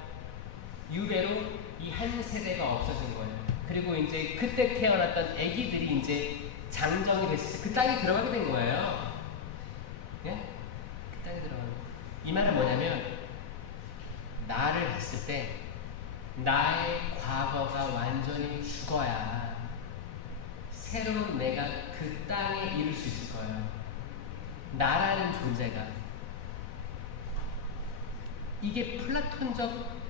유배로 이 한 세대가 없어진 거예요. 그리고 이제 그때 태어났던 아기들이 이제 장정이 됐을 때 그 땅에 들어가게 된 거예요. 예? 그 땅에 들어가는 거예요. 이 말은 뭐냐면 나를 봤을 때 나의 과거가 완전히 죽어야 새로운 내가 그 땅에 이룰 수 있을 거예요. 나라는 존재가. 이게 플라톤적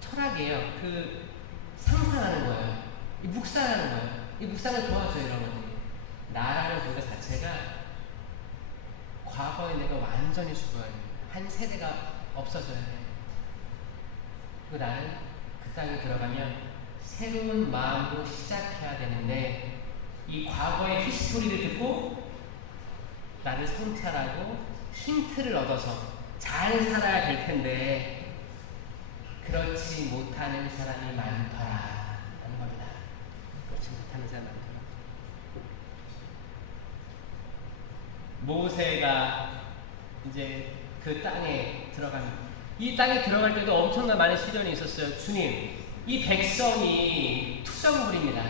철학이에요. 그 상상하는 거예요. 이 묵상하는 거예요. 이 묵상을 도와줘요, 이런 것들이. 나라는 존재 자체가 과거에 내가 완전히 죽어야 돼. 한 세대가 없어져야 돼. 그리고 나는 그 땅에 들어가면 새로운 마음으로 시작해야 되는데 이 과거의 히스토리를 듣고 나를 성찰하고 힌트를 얻어서 잘 살아야 될 텐데 그렇지 못하는 사람이 많더라 하는 겁니다. 그렇지 못하는 사람이 많더라. 모세가 이제 그 땅에 들어갑니다. 이 땅에 들어갈 때도 엄청난 많은 시련이 있었어요. 주님, 이 백성이 투정 부립니다.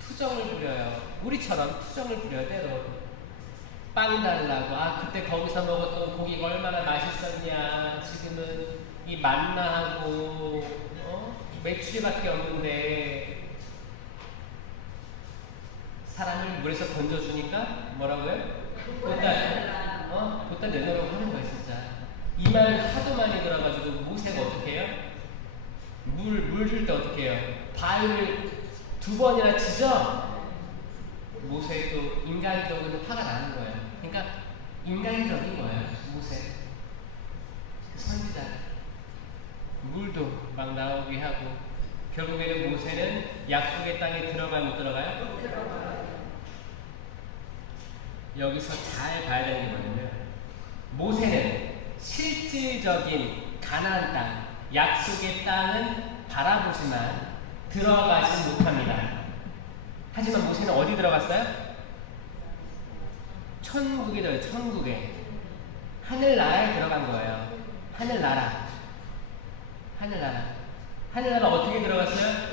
투정을 부려요. 우리처럼 투정을 부려요. 때로 빵 달라고. 아, 그때 거기서 먹었던 고기가 얼마나 맛있었냐. 지금은 이 만나하고 메추리밖에 없는데 사람을 물에서 건져주니까 뭐라고요? 돋다 내놓으라고 하는 거예요, 진짜. 이 말 하도 많이 들어가지고 모세가 어떻게 해요? 물 줄 때 어떻게 해요? 바위를 2번이나 치죠? 모세도 인간적으로 화가 나는 거예요. 그러니까 인간적인 거예요, 모세. 선지자. 물도 막 나오게 하고 결국에는 모세는 약속의 땅에 들어가요, 못 들어가요? 못 들어가요. 여기서 잘 봐야 되는 게 뭐냐면 모세는 실질적인 가나안 땅, 약속의 땅은 바라보지만 들어가지 못합니다. 하지만 모세는 어디 들어갔어요? 천국에 들어요. 천국에. 하늘나라에 들어간 거예요. 하늘나라. 하늘나라. 하늘나라 어떻게 들어갔어요?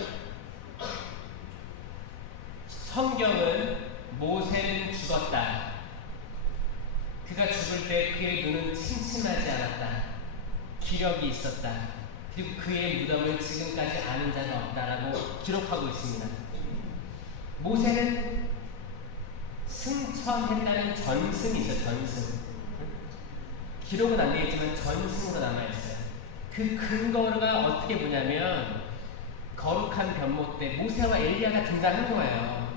성경은 모세는 죽었다. 그가 죽을 때 그의 눈은 침침하지 않았다. 기력이 있었다. 그리고 그의 무덤을 지금까지 아는 자는 없다라고 기록하고 있습니다. 모세는 승천했다는 전승이 있어요. 전승. 기록은 안 되어 있지만 전승으로 남아있어요. 그 근거가 어떻게 보냐면 거룩한 변모 때 모세와 엘리야가 등장한 거예요.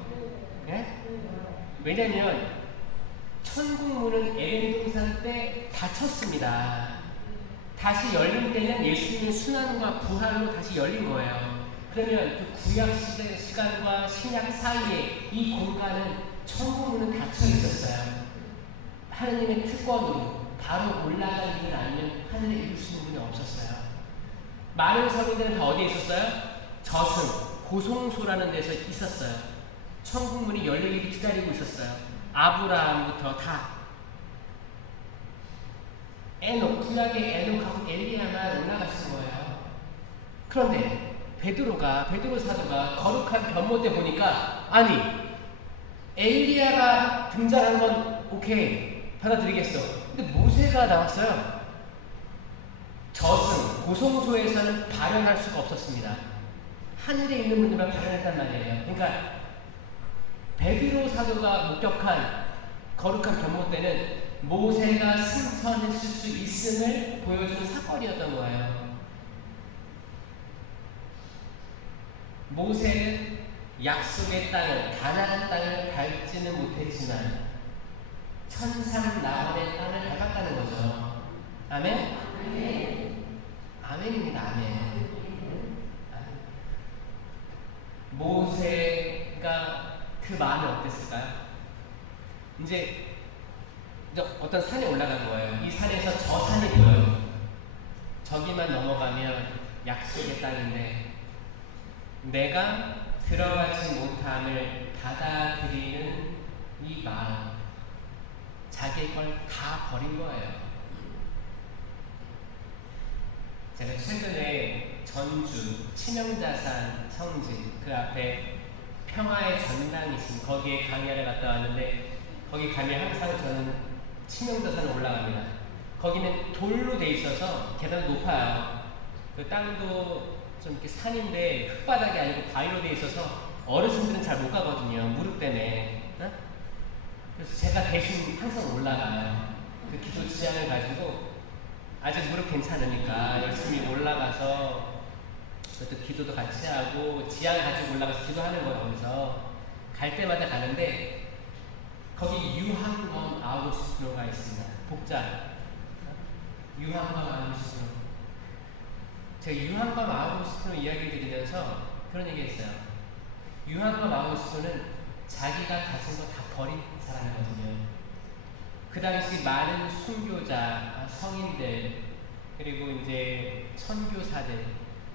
예? 왜냐면 천국 문은 에덴 동산 때 닫혔습니다. 다시 열린 때는 예수님의 순환과 부활로 다시 열린 거예요. 그러면 그 구약 시간과 신약 사이에 이 공간은 천국 문은 닫혀 있었어요. 하느님의 특권으로 바로 올라간 일을 아니면 하늘에 이룰 수 있는 분이 없었어요. 많은 성인들은 다 어디에 있었어요? 저승, 고송소라는 데서 있었어요. 천국 문이 열리기를 기다리고 있었어요. 아브라함부터 다. 에녹, 구약의 에녹하고 엘리야만 올라가신 거예요. 그런데 베드로 사도가 거룩한 변모 때 보니까 아니 엘리야가 등장한 건 오케이 받아들이겠어. 근데 모세가 나왔어요. 저승, 고성소에서는 발현할 수가 없었습니다. 하늘에 있는 분들만 발현했단 말이에요. 그러니까 베드로 사도가 목격한 거룩한 변모 때는 모세가 승천했을 수 있음을 보여주는 사건이었던 거예요. 모세는 약속의 땅을, 가나안 땅을 밟지는 못했지만 천상 낙원의 땅을 밟았다는 거죠. 아멘? 아멘. 아멘입니다. 아멘. 모세가 그 마음이 어땠을까요? 이제 어떤 산에 올라간 거예요. 이 산에서 저 산이 보여요. 저기만 넘어가면 약속의 땅인데 내가 들어가지 못함을 받아들이는 이 마음, 자기 걸 다 버린 거예요. 제가 최근에 전주 치명자산 성지 그 앞에 평화의 전당이 있습니다. 거기에 강연을 갔다 왔는데 거기 가면 항상 저는 치명자산에 올라갑니다. 거기는 돌로 돼 있어서 계단이 높아요. 그 땅도 좀 이렇게 산인데 흙바닥이 아니고 바위로 돼 있어서 어르신들은 잘 못 가거든요. 무릎 때문에. 어? 그래서 제가 대신 항상 올라가요. 그 기도 지향을 가지고 아직 무릎 괜찮으니까 열심히 올라가서 또 기도도 같이 하고 지향 가지고 올라가서 기도하는 거예요. 거기서 갈 때마다 가는데 거기 유한검 아우구스티노가 있습니다. 복자 유한검 아우구스티노. 제가 유한검 아우구스티노 이야기를 드리면서 그런 얘기 했어요. 유한검 아우구스티노는 자기가 가진 거 다 버린 사람이거든요. 그 당시 많은 순교자, 성인들, 그리고 이제 선교사들,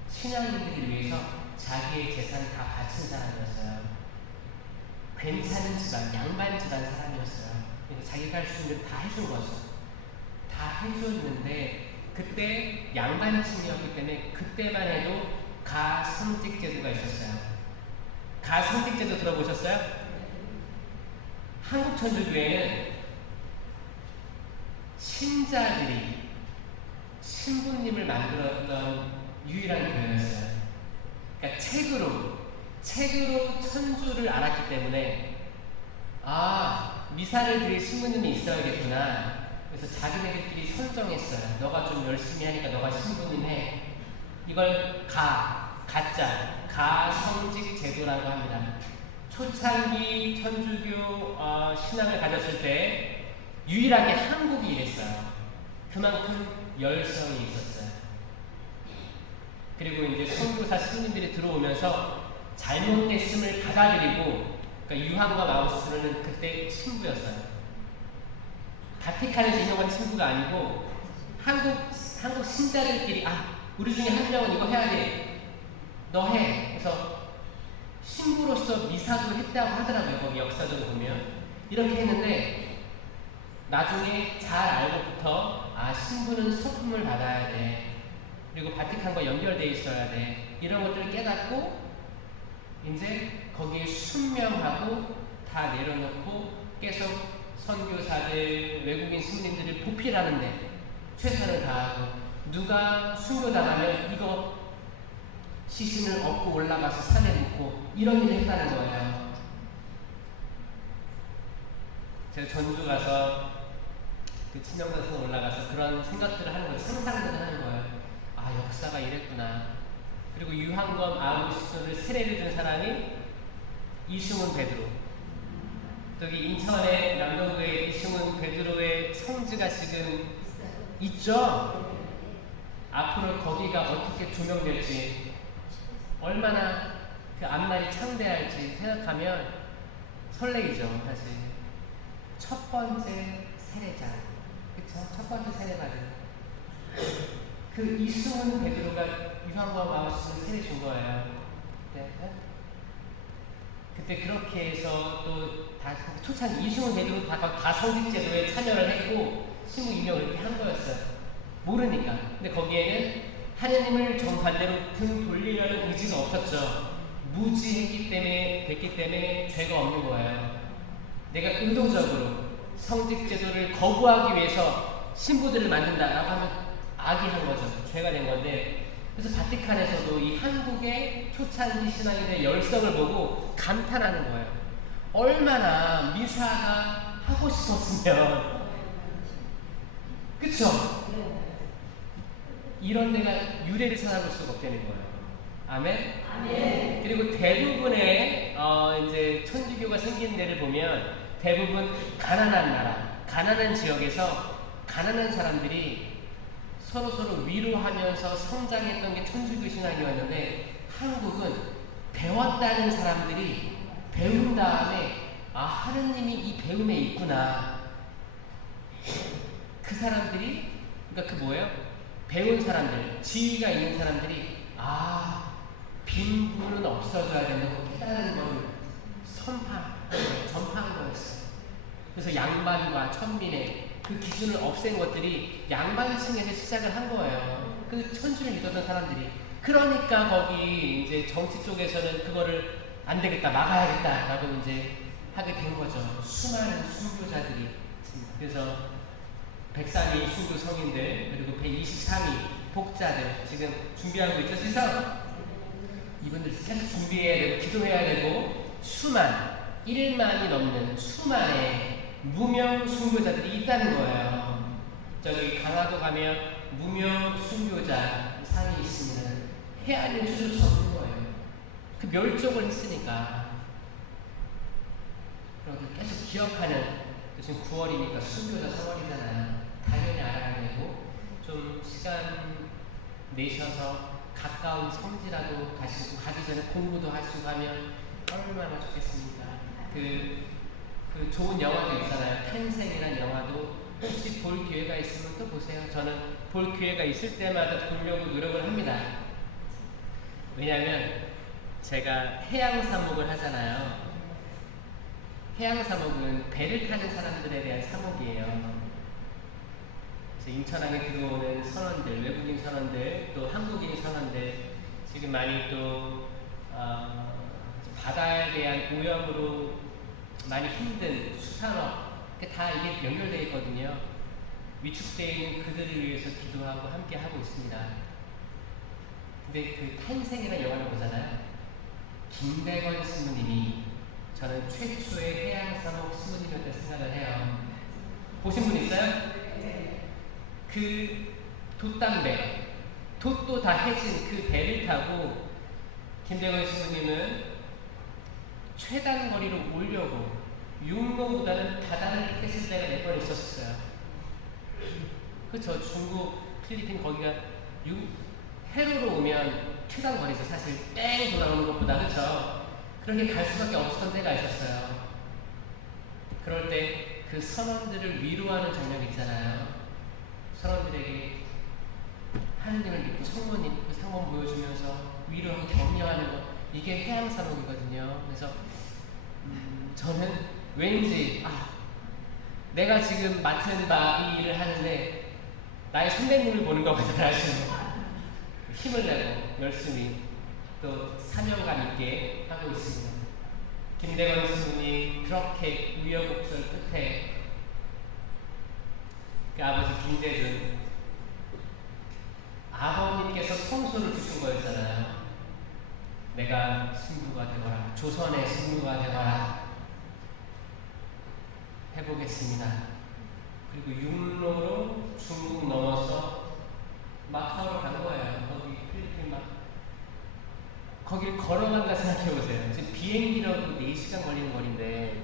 신앙인들을 위해서 자기의 재산 다 바친 사람이었어요. 괜찮은 집안, 양반 집안 사람이었어요. 그래서 자기가 할 수 있는 다 해준 거죠. 다 해줬는데 그때 양반층이었기 때문에 그때만 해도 가성직제도가 있었어요. 가성직제도 들어보셨어요? 한국 천주교회는 신자들이 신부님을 만들었던 유일한 교회였어요. 그러니까 책으로 천주를 알았기 때문에 미사를 드릴 신부님이 있어야겠구나. 그래서 자기네들끼리 선정했어요. 너가 좀 열심히 하니까 너가 신부님 해. 이걸 가짜 가성직 제도라고 합니다. 초창기 천주교 신앙을 가졌을 때 유일하게 한국이 이랬어요. 그만큼 열성이 있었어요. 그리고 이제 선교사 신부님들이 들어오면서 잘못됐음을 받아들이고, 그러니까 유한과 마우스는 그때 신부였어요. 바티칸에서 인용한 신부가 아니고 한국 신자들끼리 우리 중에 한 명은 이거 해야 돼. 너 해. 그래서 신부로서 미사도 했다고 하더라고요. 거기 역사적으로 보면. 이렇게 했는데 나중에 잘 알고부터 신부는 소품을 받아야 돼. 그리고 바티칸과 연결되어 있어야 돼. 이런 것들을 깨닫고 이제 거기에 순명하고 다 내려놓고 계속 선교사들, 외국인 스님들을 보필하는데 최선을 다하고 누가 순교당하면 이거 시신을 업고 올라가서 산에 묻고 이런 일을 했다는 거예요. 제가 전주 가서 그 친정사선 올라가서 그런 생각들을 하는 거예요. 상상들을 하는 거예요. 역사가 이랬구나. 그리고 유한검 아우구스토스를 세례를 준 사람이 이승훈 베드로. 저기 인천의 남동구에 이승훈 베드로의 성지가 지금 있죠? 앞으로 거기가 어떻게 조명될지, 얼마나 그 앞날이 창대할지 생각하면 설레이죠, 사실. 첫 번째 세례자. 그쵸? 첫 번째 세례받은. 그 이승훈 베드로가 유한검 아우구스토스를 세례 준 거예요. 네? 그때 그렇게 해서 또 다 초창 이승훈 베드로 다 성직제도에 참여를 했고 신부 임명을 이렇게 한 거였어요. 모르니까. 근데 거기에는 하느님을 정반대로 등 돌리려는 의지가 없었죠. 무지했기 때문에 됐기 때문에 죄가 없는 거예요. 내가 의도적으로 성직제도를 거부하기 위해서 신부들을 만든다라고 하면 악이 한 거죠. 죄가 된 건데. 그래서 바티칸에서도 이 한국의 초창기 신앙인의 열성을 보고 감탄하는 거예요. 얼마나 미사가 하고 싶었으면, 그쵸? 이런 데가 유래를 찾아볼 수가 없다는 거예요. 아멘? 아멘. 그리고 대부분의 이제 천주교가 생긴 데를 보면 대부분 가난한 나라, 가난한 지역에서 가난한 사람들이 서로 위로하면서 성장했던 게 천주교 신앙이었는데 한국은 배웠다는 사람들이 배운 다음에 하느님이 이 배움에 있구나. 그 사람들이 그러니까 그 뭐예요? 배운 사람들, 지위가 있는 사람들이 빈부는 없어져야 된다고 깨달은 걸 전파한 거였어요. 그래서 양반과 천민의 그 기준을 없앤 것들이 양반층에서 시작을 한 거예요. 그 천주를 믿었던 사람들이. 그러니까 거기 이제 정치 쪽에서는 그거를 안 되겠다, 막아야겠다라고 이제 하게 된 거죠. 수많은 순교자들이. 그래서 103위 순교 성인들, 그리고 123위 복자들 지금 준비하고 있죠. 그래서 이분들 계속 준비해야 되고 기도해야 되고 수만 1만이 넘는 수만의 무명 순교자들이 있다는 거예요. 저기 강화도 가면 무명 순교자 상이 있으면 헤아릴 수조차 없는 거예요. 그 멸종을 했으니까. 그리고 계속 기억하는, 지금 9월이니까 순교자 3월이잖아요. 당연히 알아야 되고 좀 시간 내셔서 가까운 성지라도 가시고 가기 전에 공부도 하시고 하면 얼마나 좋겠습니까? 그 좋은 영화도 있잖아요. 탄생이라는 영화도 혹시 볼 기회가 있으면 또 보세요. 저는 볼 기회가 있을 때마다 보려고 노력을 합니다. 왜냐하면 제가 해양사목을 하잖아요. 해양사목은 배를 타는 사람들에 대한 사목이에요. 인천항에 들어오는 선원들, 외국인 선원들, 또 한국인 선원들, 지금 많이 또 바다에 대한 오염으로 많이 힘든 수산업, 다 이게 연결되어 있거든요. 위축되어 있는 그들을 위해서 기도하고 함께 하고 있습니다. 근데 그 탄생이라는 영화를 보잖아요. 김대건 스님이 저는 최초의 해양사목 스님이었다 생각을 해요. 보신 분 있어요? 그 돛담배, 돛도 다 해진 그 배를 타고 김대건 스님은 최단 거리로 오려고 육로보다는 바다를 택했을 때가 몇 번 있었어요. 그쵸? 중국, 필리핀 거기가 해로로 오면 최단 거리죠. 사실 뺑 돌아오는 것보다. 그쵸? 그렇게 갈 수밖에 없었던 때가 있었어요. 그럴 때 그 선원들을 위로하는 장면이 있잖아요. 선원들에게 하느님을 믿고 성모 믿고 상모 보여주면서 위로하고 격려하는 것, 이게 해양산업이거든요. 그래서 저는 왠지 내가 지금 맡은 바 이 일을 하는데 나의 선배님을 보는 것 같아요. 힘을 내고 열심히 또 사명감 있게 하고 있습니다. 김대건 신부님 그렇게 우여곡절 끝에 그 아버지 김대중 아버님께서 성소를 주신 거였잖아요. 내가 신부가 되거라, 조선의 신부가 되거라 해보겠습니다. 그리고 육로로 중국 넘어서 마카오로 간 거예요. 거기 필리핀 거길 걸어간다 생각해보세요. 지금 비행기라도 4시간 걸리는 거리인데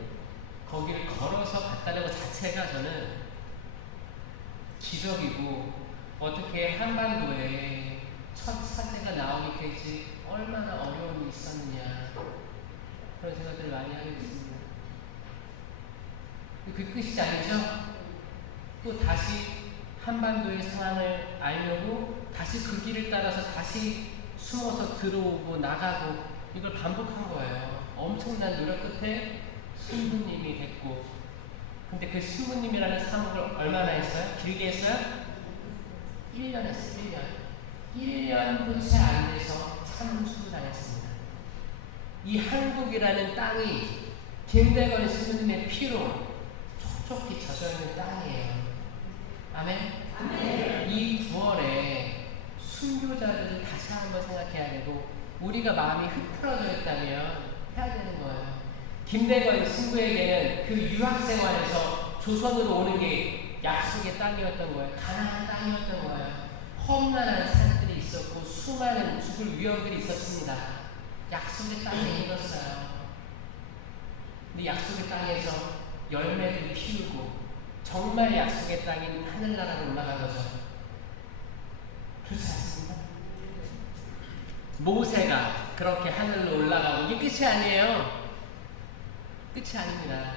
거기를 걸어서 갔다는 것 자체가 저는 기적이고, 어떻게 한반도에 첫 사태가 나오기까지 얼마나 어려움이 있었느냐, 그런 생각들을 많이 하게 됐습니다. 그 끝이 아니죠? 또 다시 한반도의 상황을 알려고 다시 그 길을 따라서 다시 숨어서 들어오고 나가고, 이걸 반복한 거예요. 엄청난 노력 끝에 신부님이 됐고, 근데 그 신부님이라는 사목을 얼마나 했어요? 길게 했어요? 1년 했어요. 1년도 채 안 돼서 참수당했습니다. 이 한국이라는 땅이 김대건 신부님의 피로 촉촉히 젖어있는 땅이에요. 아멘? 아멘. 이 9월에 순교자들을 다시 한번 생각해야 되고, 우리가 마음이 흩어져 있다면 해야 되는 거예요. 김대건 신부에게는 그 유학 생활에서 조선으로 오는 게 약속의 땅이었던 거예요. 가나안 땅이었던 거예요. 험난한 산들이 있었고 수많은 죽을 위험들이 있었습니다. 약속의 땅에 익었어요. 근데 약속의 땅에서 열매를 피우고 정말 약속의 땅인 하늘나라로 올라간 거죠. 그렇지 않습니까? 모세가 그렇게 하늘로 올라가고, 이게 끝이 아니에요. 끝이 아닙니다.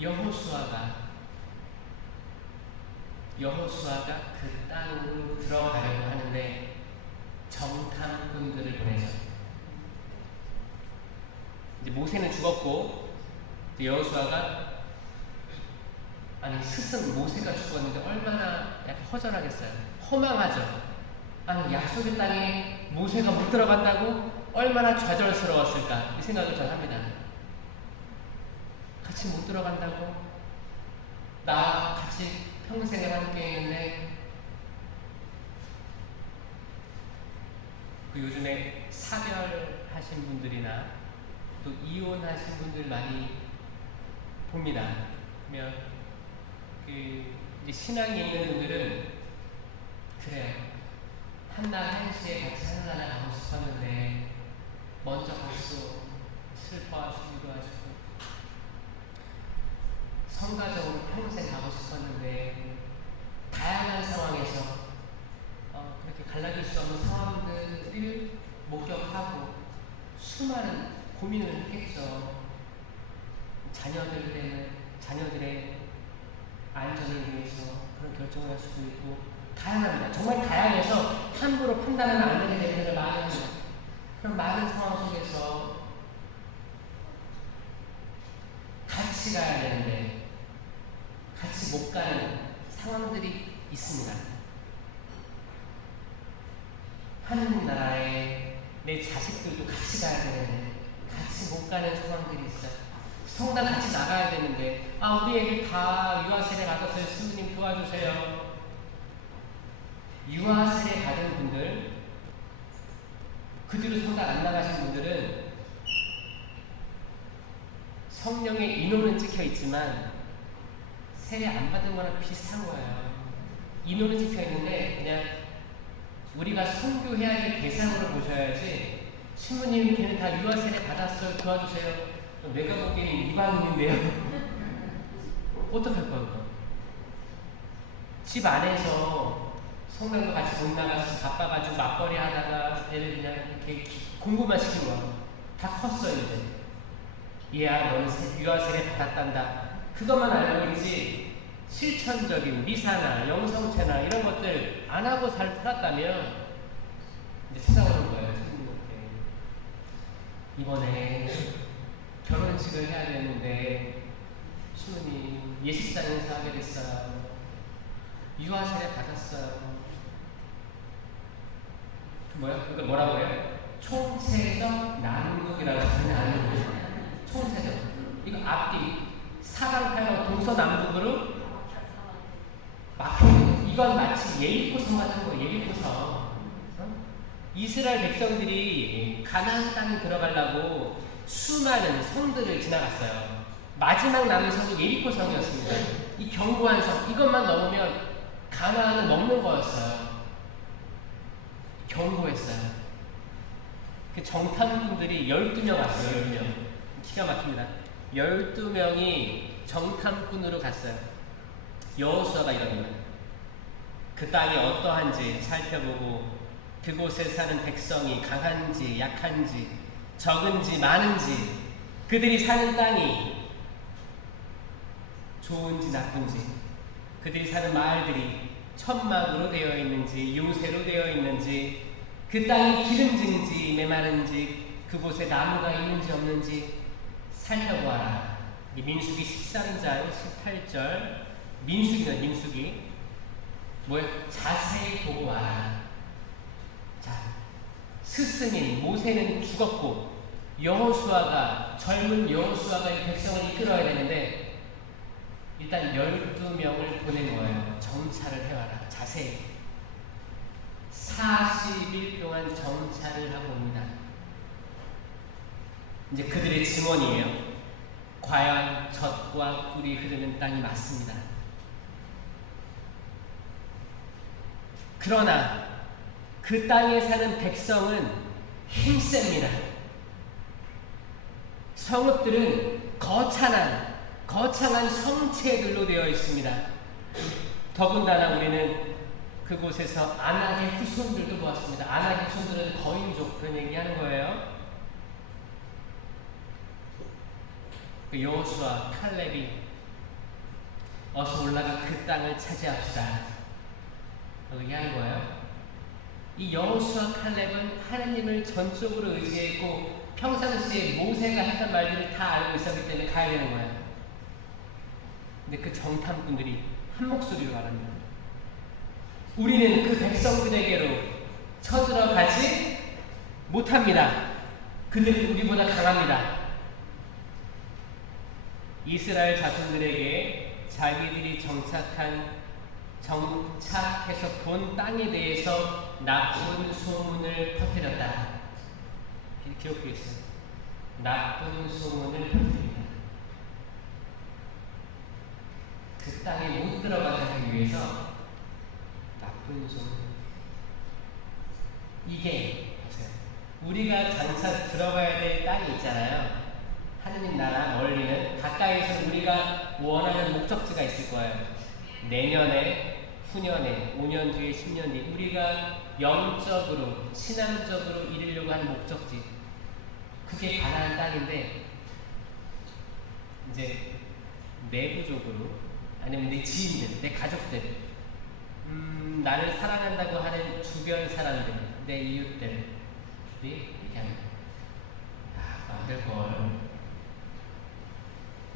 여호수아가 그 땅으로 들어가려고 하는데 정탐꾼들을 보내죠. 이제 모세는 죽었고, 여호수아가, 아니 스승 모세가 죽었는데 얼마나 약간 허전하겠어요. 허망하죠. 아니 약속의 땅에 모세가 못 들어간다고 얼마나 좌절스러웠을까, 이 생각을 전 합니다. 같이 못 들어간다고, 나와 같이 평생을 함께 했는데. 그 요즘에 사별하신 분들이나 또 이혼하신 분들 많이 봅니다. 그러면 이제 신앙이 있는 분들은 그래요. 한날 한시에 같이 하늘나라 가고 싶었는데 먼저 갔어. 슬퍼하시기도 하시고, 성가적으로 평생 가고 싶었는데 다양한 상황에서 그렇게 갈라질 수 없는 상황들을 목격하고 수많은 고민을 했겠죠. 자녀들의 안전을 위해서 그런 결정을 할 수도 있고, 다양합니다. 정말 다양해서 함부로 판단하면 안 되는 내용들을 많이 합니다. 그런 많은 상황 속에서 같이 가야 되는데 같이 못 가는 상황들이 있습니다. 하늘나라에 내 자식들도 같이 가야 되는데 같이 못 가는 상황들이 있어요. 성당 같이 나가야 되는데 우리 애들 다 유아세례 받았어요. 스님님 도와주세요. 유아세례 받은 분들, 그 뒤로 성당 안 나가신 분들은 성령의 인호는 찍혀 있지만 세례 안 받은 거랑 비슷한 거예요. 인호는 찍혀 있는데 그냥 우리가 선교해야 될 대상으로 보셔야지, 신부님 걔는 다 유아세례 받았어요. 도와주세요. 내가 보기엔 이방인인데요. 어떡할 거야? 집 안에서 성당도 같이 못 나가서 바빠가지고 맞벌이 하다가 애를 그냥 이렇게 공부만 시킨 거야. 다 컸어 이제. 얘야 너는 유아세례 받았단다. 그것만 알고 있지 실천적인 미사나 영성체나 이런 것들 안 하고 살았다면 이제 찾아오는 거예요. 신부님한테. 이번에 결혼식을 해야 되는데 신부님 예식장에서 하게 됐어요. 유아 세례 받았어요. 그러니까 뭐라고 해요? 총체적 난국이라고 하는 거예요. 총체적. 이거 앞뒤 사방팔방 동서남북으로 막혀. 이건 마치 예리코성 같은 거, 예리코성. 이스라엘 백성들이 가나안 땅에 들어가려고 수많은 성들을 지나갔어요. 마지막 남은 성이 예리코 성이었습니다. 이 견고한 성, 이것만 넘으면 가나안을 넘는 거였어요. 견고했어요. 그 정탐꾼들이 12명 왔어요. 12명. 기가 막힙니다. 12명이 정탐꾼으로 갔어요. 여호수아가 이럽니다. 그 땅이 어떠한지 살펴보고 그곳에 사는 백성이 강한지 약한지 적은지 많은지 그들이 사는 땅이 좋은지 나쁜지 그들이 사는 마을들이 천막으로 되어 있는지 요새로 되어 있는지 그 땅이 기름진지 메마른지 그곳에 나무가 있는지 없는지 살펴보아라. 이 민수기 13장 18절 민수기 뭐야? 자세히 보고 와라. 자, 스승인 모세는 죽었고 젊은 여호수아가 이 백성을 이끌어야 되는데 일단 12명을 보낸 거예요. 정찰을 해와라. 자세히 40일 동안 정찰을 하고 옵니다. 이제 그들의 증언이에요. 과연 젖과 꿀이 흐르는 땅이 맞습니다. 그러나 그 땅에 사는 백성은 힘셉니다. 성읍들은 거창한 성체들로 되어 있습니다. 더군다나 우리는 그곳에서 아낙의 후손들도 보았습니다. 아낙의 후손들은 거인족 그런 얘기하는 거예요. 그 여호수아 칼렙이 어서 올라가 그 땅을 차지합시다. 얘기하는 거예요. 이 여호수아 칼렙은 하나님을 전적으로 의지했고 평상시에 모세가 했던 말들을 다 알고 있었기 때문에 가야 되는 거예요. 근데 그 정탐꾼들이 한 목소리로 말합니다. 우리는 그 백성들에게로 쳐들어가지 못합니다. 그들은 우리보다 강합니다. 이스라엘 자손들에게 자기들이 정착해서 본 땅에 대해서 나쁜 소문을 퍼뜨렸다. 기록되어 있어요. 나쁜 소문을 퍼뜨립니다. 그 땅에 못 들어가게 하기 위해서 나쁜 소문. 이게 보세요. 우리가 장차 들어가야 될 땅이 있잖아요. 하느님 나라 멀리는 가까이에서 우리가 원하는 목적지가 있을 거예요. 내년에, 후년에, 5년 뒤에, 10년 뒤에 우리가 영적으로, 신앙적으로 이루려고 하는 목적지. 그게 가나안 땅인데 이제 내부적으로 아니면 내 지인들, 내 가족들, 나를 사랑한다고 하는 주변 사람들, 내 이웃들이 이렇게 합니다. 안 될걸.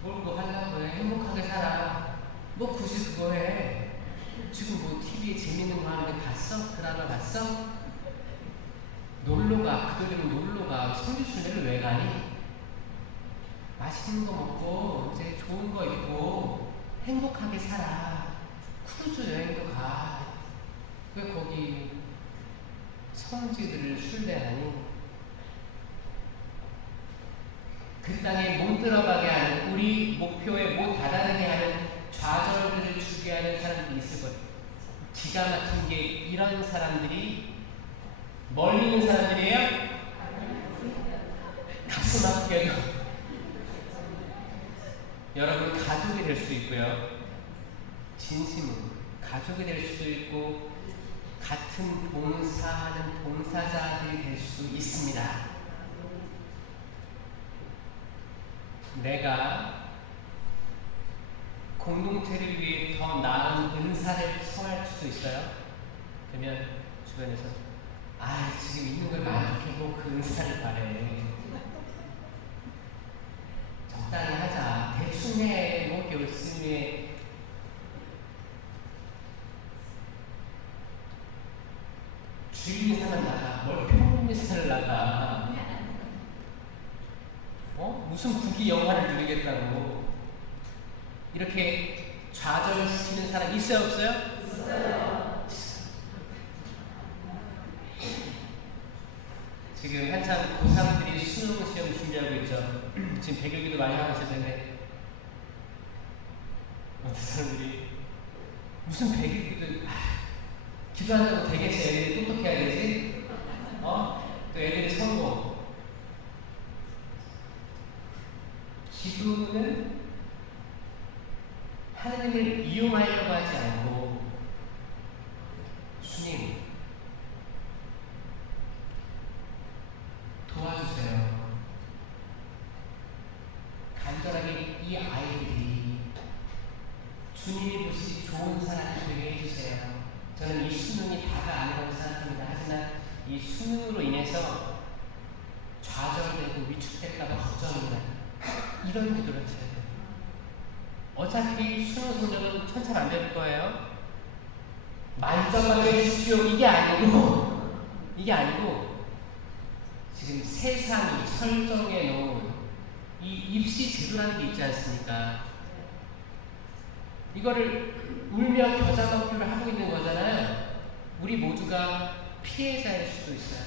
뭘 그거 하려고 해. 행복하게 살아. 뭐 굳이 그거 해. 지금 뭐 TV에 재밌는 거 하는데 봤어? 드라마 봤어? 놀러가. 그들은 놀러가. 성지순례를 왜 가니? 맛있는 거 먹고 이제 좋은 거 입고 행복하게 살아. 크루즈 여행도 가. 왜 거기 성지들을 순례하니? 그 땅에 못 들어가게 하는, 우리 목표에 못 다다르게 하는 좌절들을 주게 하는 사람들이 있을 거예요. 기가 막힌 게 이런 사람들이 멀리 있는 사람들이에요? 가슴 아프게도 여러분 가족이 될 수 있고요. 진심으로 가족이 될 수도 있고 같은 봉사하는 봉사자들이 될 수 있습니다. 내가 공동체를 위해 더 나은 은사를 청할 수 있어요. 그러면 주변에서 지금 있는 걸 만족해도 그 은사를 바래. 적당히 하자. 대충 해. 뭐 열심히 해. 주인사만 나가. 뭘 평민사를 나가. 무슨 국위 영화를 누리겠다고. 이렇게 좌절시키는 사람 있어요, 없어요? 있어요. 지금 한참 고3들이 수능 시험 준비하고 있죠. 지금 백일기도 많이 하고 있을 텐데 어떤 사람들이 무슨 백일기도 기도한다고 되겠지. 애들이 똑똑해야 되지. 또 애들이 성공. 기도는 하나님을 이용하려고 하지 않고 주님 도와주세요. 간절하게 이 아이들이 주님이 보시 좋은 사람이 되게 해주세요. 저는 이 수능이 다가 아니라고 생각합니다. 하지만 이 수능으로 인해서 좌절되고 위축될까봐 걱정입니다. 이런 기도를 해야 돼요. 어차피 수능 성적은 천차만별일 거예요. 만점만 해주십시오. 이게 아니고 지금 세상이 설정해 놓은 이 입시 제도라는 게 있지 않습니까? 이거를 울며 겨자 먹기를 하고 있는 거잖아요. 우리 모두가 피해자일 수도 있어요.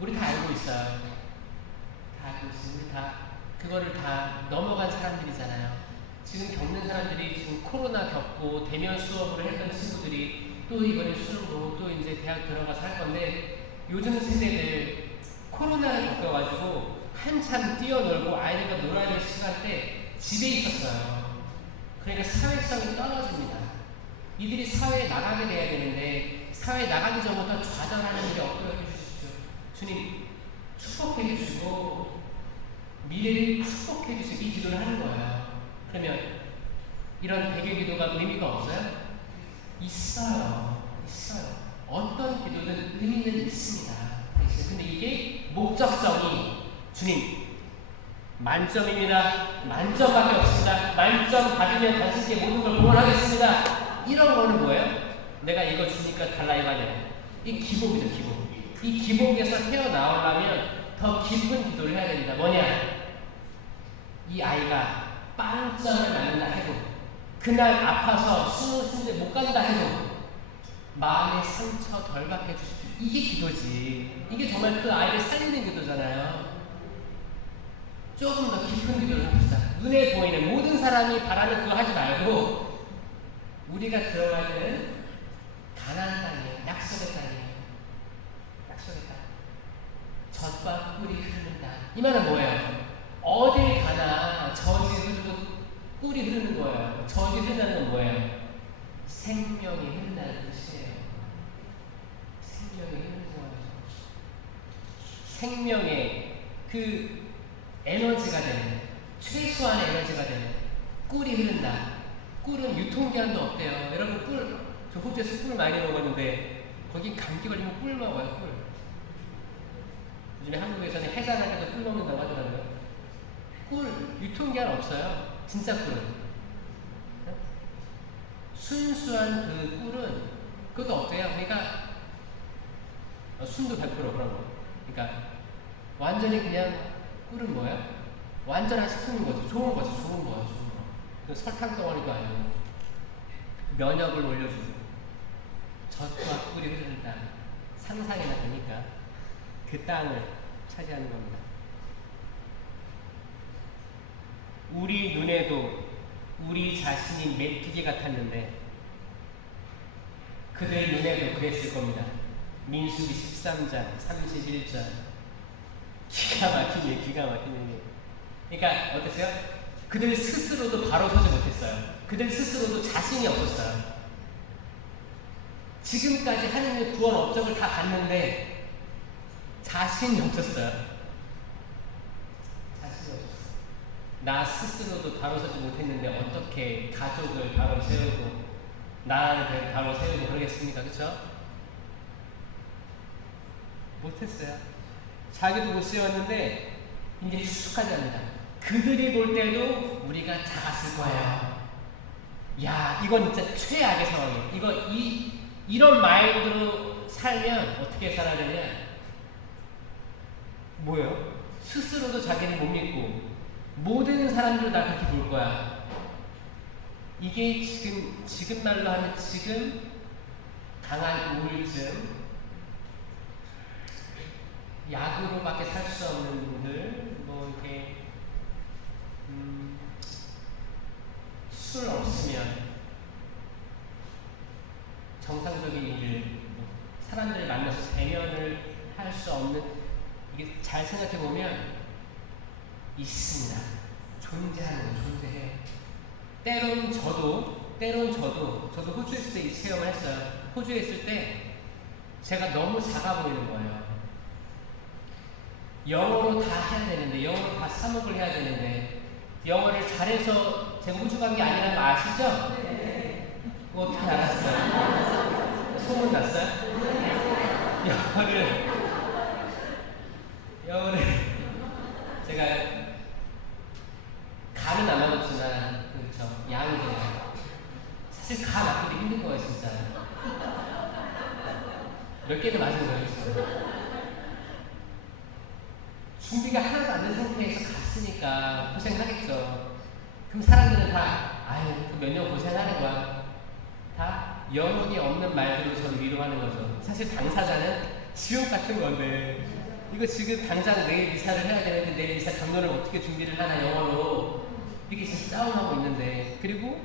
우리 다 알고 있어요. 다 알고 있어요. 우리 다 그거를 다 넘어간 사람들이잖아요. 지금 겪는 사람들이 지금 코로나 겪고 대면 수업을 했던 친구들이 또 이번에 수능 보고 또 이제 대학 들어가서 할 건데 요즘 세대들 코로나를 겪어가지고 한참 뛰어놀고 아이들과 놀아야 될 시간 때 집에 있었어요. 그러니까 사회성이 떨어집니다. 이들이 사회에 나가게 돼야 되는데 사회에 나가기 전부터 좌절하는 일이 없도록 해주십시오. 주님 축복해 주시고 미래를 축복해 주시고 이 기도를 하는 거예요. 그러면 이런 백일 기도가 의미가 없어요? 있어요. 어떤 기도든 의미는 있습니다. 근데 이게 목적성이 주님 만점입니다. 만점밖에 없습니다. 만점 받으면 당신께 모든 걸 구원하겠습니다. 이런 거는 뭐예요? 내가 이거 주니까 달라 이거냐. 이 기복이죠, 기복. 이 기복에서 헤어나오려면 더 깊은 기도를 해야 됩니다. 뭐냐? 이 아이가 빵점을 맞는다 해도 그날 아파서 수능 순대 못 간다 해도 마음의 상처 덜 받게 해주십시오. 이게 기도지. 이게 정말 그 아이를 살리는 기도잖아요. 조금 더 깊은 기도를 합시다. 눈에 보이는 모든 사람이 바라는 그거 하지 말고 우리가 들어가야 되는 가나안 땅이에요. 약속의 땅이에요. 약속의 땅. 젖과 꿀이 흐르는 땅. 이 말은 뭐예요? 어딜 가나 젖이 흐르고 꿀이 흐르는 거예요. 젖이 흐른다는 건 뭐예요? 생명이 흐른다는 뜻이에요. 생명이 흐르는 거예요. 생명의 그 에너지가 되는, 최소한의 에너지가 되는 꿀이 흐른다. 꿀은 유통기한도 없대요. 여러분 저 호주에서 꿀 많이 먹었는데 거기 감기 걸리면 꿀 먹어요. 꿀. 요즘에 한국에서는 해산할 때도 꿀 먹는다고 하더라고요. 꿀 유통기한 없어요. 진짜 꿀은. 순수한 그 꿀은 그것도 없대요. 그러니까 순도 100% 그런 거. 그러니까 완전히 그냥 꿀은 뭐야? 완전한 식품인 거죠. 좋은 거죠. 좋은 거. 그 설탕 덩어리도 아니고 면역을 올려주고 젖과 꿀이 흐르는 땅 상상이나 되니까 그 땅을 차지하는 겁니다. 우리 눈에도 우리 자신이 메뚜기 같았는데 그들 눈에도 그랬을 겁니다. 민수기 13장 31절 기가 막힌 얘기. 그러니까 어땠어요? 그들 스스로도 바로 서지 못했어요. 그들 스스로도 자신이 없었어요. 지금까지 하느님의 구원 업적을 다 봤는데 자신이 없었어요. 나 스스로도 바로 서지 못했는데 어떻게 가족을 바로 세우고 나라를 바로 세우고 그러겠습니까? 그렇죠? 못했어요. 자기도 못 세웠는데 이제 추측하지 합니다. 그들이 볼 때도 우리가 작았을 거예요. 야, 이건 진짜 최악의 상황이에요. 이런 마인드로 살면 어떻게 살아야 되냐? 뭐예요? 스스로도 자기를 못 믿고 모든 사람들 다 그렇게 볼 거야. 이게 지금 말로 하면 지금 강한 우울증, 약으로밖에 살 수 없는 분들, 뭐 이렇게 술 없으면 정상적인 일을 사람들을 만나서 대면을 할 수 없는, 이게 잘 생각해 보면 있습니다. 존재해요. 때론 저도 호주에 있을 때 이 체험을 했어요. 호주에 있을 때 제가 너무 작아 보이는 거예요. 영어로 다 해야 되는데, 영어로 다 사목을 해야 되는데, 영어를 잘해서 제가 호주 간 게 아니라는 거 아시죠? 네. 어떻게 알았어요? 소문 났어요? 영어를 제가 간은 안 맞았지만, 그렇죠. 양이 돼요. 사실 간 맞기도 힘든 거예요, 진짜. 몇 개는 맞은 거예요, 진짜. 준비가 하나도 안 된 상태에서 갔으니까 고생하겠죠. 그럼 사람들은 다, 아유, 몇 년 고생하는 거야. 다 영혼이 없는 말들로 저를 위로하는 거죠. 사실 당사자는 지옥 같은 건데, 이거 지금 당장 내일 미사를 해야 되는데, 내일 미사 강론을 어떻게 준비를 하나, 영어로. 이렇게 지금 싸움하고 있는데, 그리고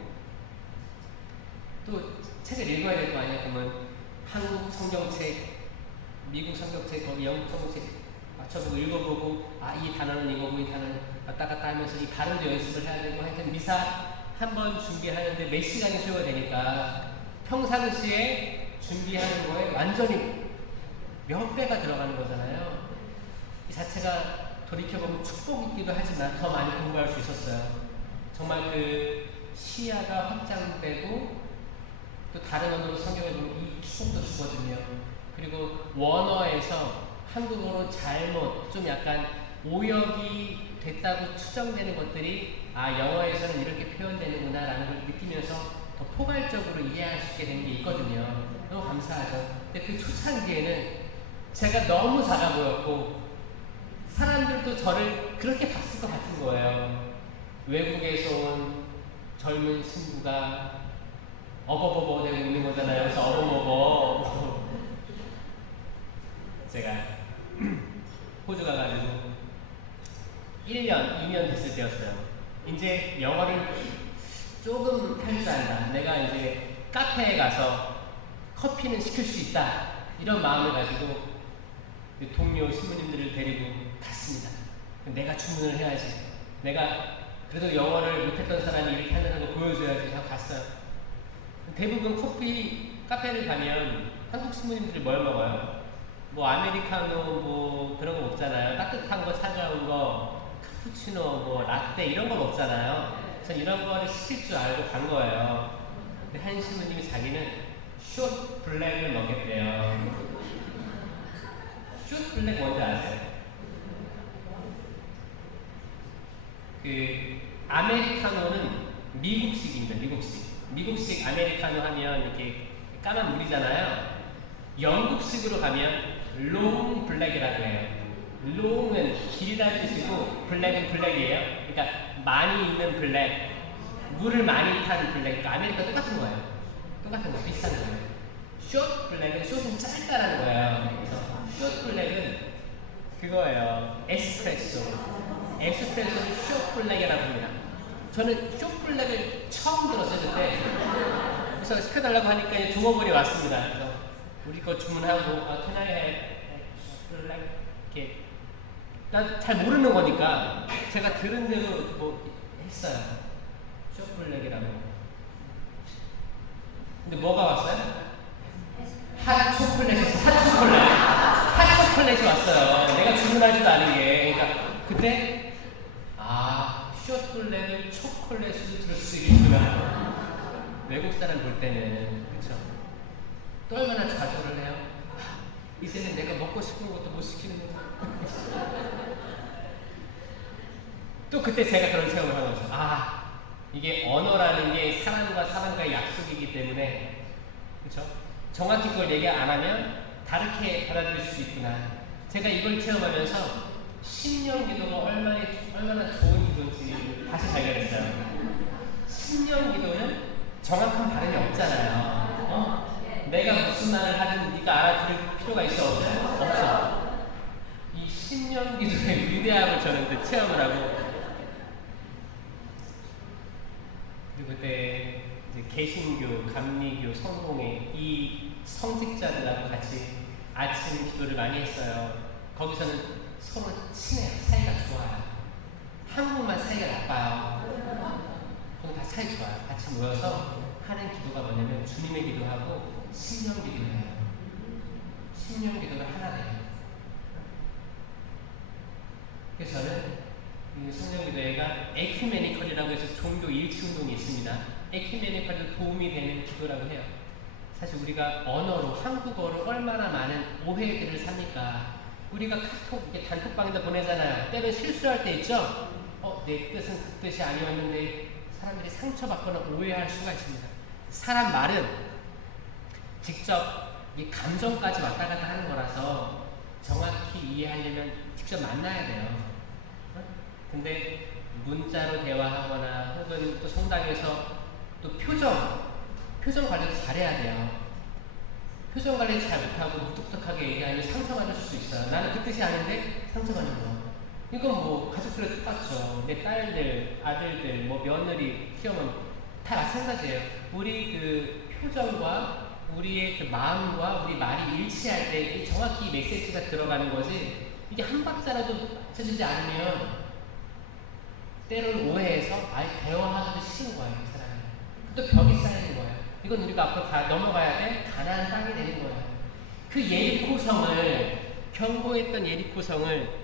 또 책을 읽어야 될 거 아니에요. 그러면 한국 성경책, 미국 성경책, 거기 영국 성경책 맞춰보고 읽어보고, 아, 이 단어는 이거고 이 단어는 왔다 갔다 하면서 이 발음도 연습을 해야 되고, 하여튼 미사 한 번 준비하는데 몇 시간이 소요가 되니까 평상시에 준비하는 거에 완전히 몇 배가 들어가는 거잖아요. 이 자체가 돌이켜보면 축복이기도 하지만 더 많이 공부할 수 있었어요. 정말 그 시야가 확장되고, 또 다른 언어로 성경을 보면 이 축복도 주거든요. 그리고 원어에서 한국어로 잘못, 좀 약간 오역이 됐다고 추정되는 것들이, 아, 영어에서는 이렇게 표현되는구나 라는 걸 느끼면서 더 포괄적으로 이해할 수 있게 된 게 있거든요. 너무 감사하죠. 근데 그 초창기에는 제가 너무 작아 보였고, 사람들도 저를 그렇게 봤을 것 같은 거예요. 외국에서 온 젊은 신부가 어버버버 되고 있는 거잖아요. 그래서 어버버버. 제가 호주 가가지고 1년, 2년 됐을 때였어요. 이제 영어를 조금 할 줄 안다. 내가 이제 카페에 가서 커피는 시킬 수 있다. 이런 마음을 가지고 동료 신부님들을 데리고 갔습니다. 내가 주문을 해야지. 내가 그래도 영어를 못했던 사람이 이렇게 하는 거 보여줘야지 하고 갔어요. 대부분 커피 카페를 가면 한국 신부님들이 뭘 먹어요? 뭐 아메리카노 뭐 그런 거 먹잖아요. 따뜻한 거 차가운 거, 카푸치노 뭐 라떼 이런 거 먹잖아요. 전 이런 거를 시킬 줄 알고 간 거예요. 근데 한 신부님이 자기는 숏 블랙을 먹겠대요. 숏 블랙 뭔지 아세요? 그 아메리카노는 미국식입니다. 미국식 아메리카노 하면 이렇게 까만 물이잖아요. 영국식으로 가면 롱 블랙이라고 해요. 롱은 길이라는 뜻이고 블랙은 블랙이에요. 그러니까 많이 있는 블랙, 물을 많이 탄 블랙. 그러니까 아메리카 똑같은 거예요. 똑같은 거, 비슷한 거예요. 숏 블랙은 숏은 짧다라는 거예요. 그래서 숏 블랙은 그거예요. 에스프레소를 숏 블랙이라고 합니다. 저는 숏 블랙을 처음 들었어요, 그때. 그래서 시켜달라고 하니까 종업원이 왔습니다. 그래서 우리 거 주문하고, can I have 블랙? 이렇게. 난 잘 모르는 거니까 제가 들은 대로 뭐 했어요. 숏 블랙이라고. 근데 뭐가 왔어요? 핫 초콜릿이 왔어요. 내가 주문하지도 않은 게. 그러니까 그때 숏 블랙을 초콜릿으로 들 수 있구나. 외국 사람 볼 때는 그쵸? 또 얼마나 좌절을 해요? 이제는 내가 먹고 싶은 것도 못 시키는 거야. 또 그때 제가 그런 체험을 한 거죠. 아, 이게 언어라는 게 사람과 사람과의 약속이기 때문에, 그렇죠? 정확히 그걸 얘기 안 하면 다르게 받아들일 수 있구나. 제가 이걸 체험하면서 신령 기도가 얼마나 좋은 기도인지 다시 발견했어요. 신령 기도는 정확한 발음이 없잖아요. 내가 무슨 말을 하든 네가 알아들을 필요가 있어 없어요? 없어. 이 신령 기도의 위대함을 저는 그 체험을 하고, 그리고 그때 이제 개신교, 감리교, 성공회 이 성직자들하고 같이 아침 기도를 많이 했어요. 거기서는 서로 친해요. 사이가 좋아요. 한국만 사이가 나빠요. 거기 다 사이 좋아요. 같이 모여서 하는 기도가 뭐냐면 주님의 기도하고 신령 기도예요. 신령 기도가 하나 돼요. 그래서 저는 이 성령 기도회가 에큐메니컬이라고 해서 종교 일치 운동이 있습니다. 에큐메니컬도 도움이 되는 기도라고 해요. 사실 우리가 언어로 한국어로 얼마나 많은 오해들을 삽니까? 우리가 카톡 이렇게 단톡방에다 보내잖아요. 때로는 실수할 때 있죠. 내 뜻은 그 뜻이 아니었는데 사람들이 상처받거나 오해할 수가 있습니다. 사람 말은 직접 이 감정까지 왔다 갔다 하는 거라서 정확히 이해하려면 직접 만나야 돼요. 근데 문자로 대화하거나 혹은 또 성당에서 또 표정 관리도 잘해야 돼요. 표정 관리 잘 못하고 무뚝뚝하게 얘기하면 상처받을 수 있어요. 나는 그 뜻이 아닌데 상처받는 거. 이건 뭐 가족들도 똑같죠. 내 딸들, 아들들, 뭐 며느리 키우면 다 마찬가지예요. 우리 그 표정과 우리의 그 마음과 우리 말이 일치할 때 정확히 메시지가 들어가는 거지. 이게 한 박자라도 맞춰지지 않으면 때로는 오해해서 아예 대화하기도 싫은 거예요. 그 사람이. 또 벽이 쌓이는 거예요. 이건 우리가 앞으로 넘어가야 돼 가나안 땅이 되는 거예요. 그 예리코성을 경고했던 예리코성을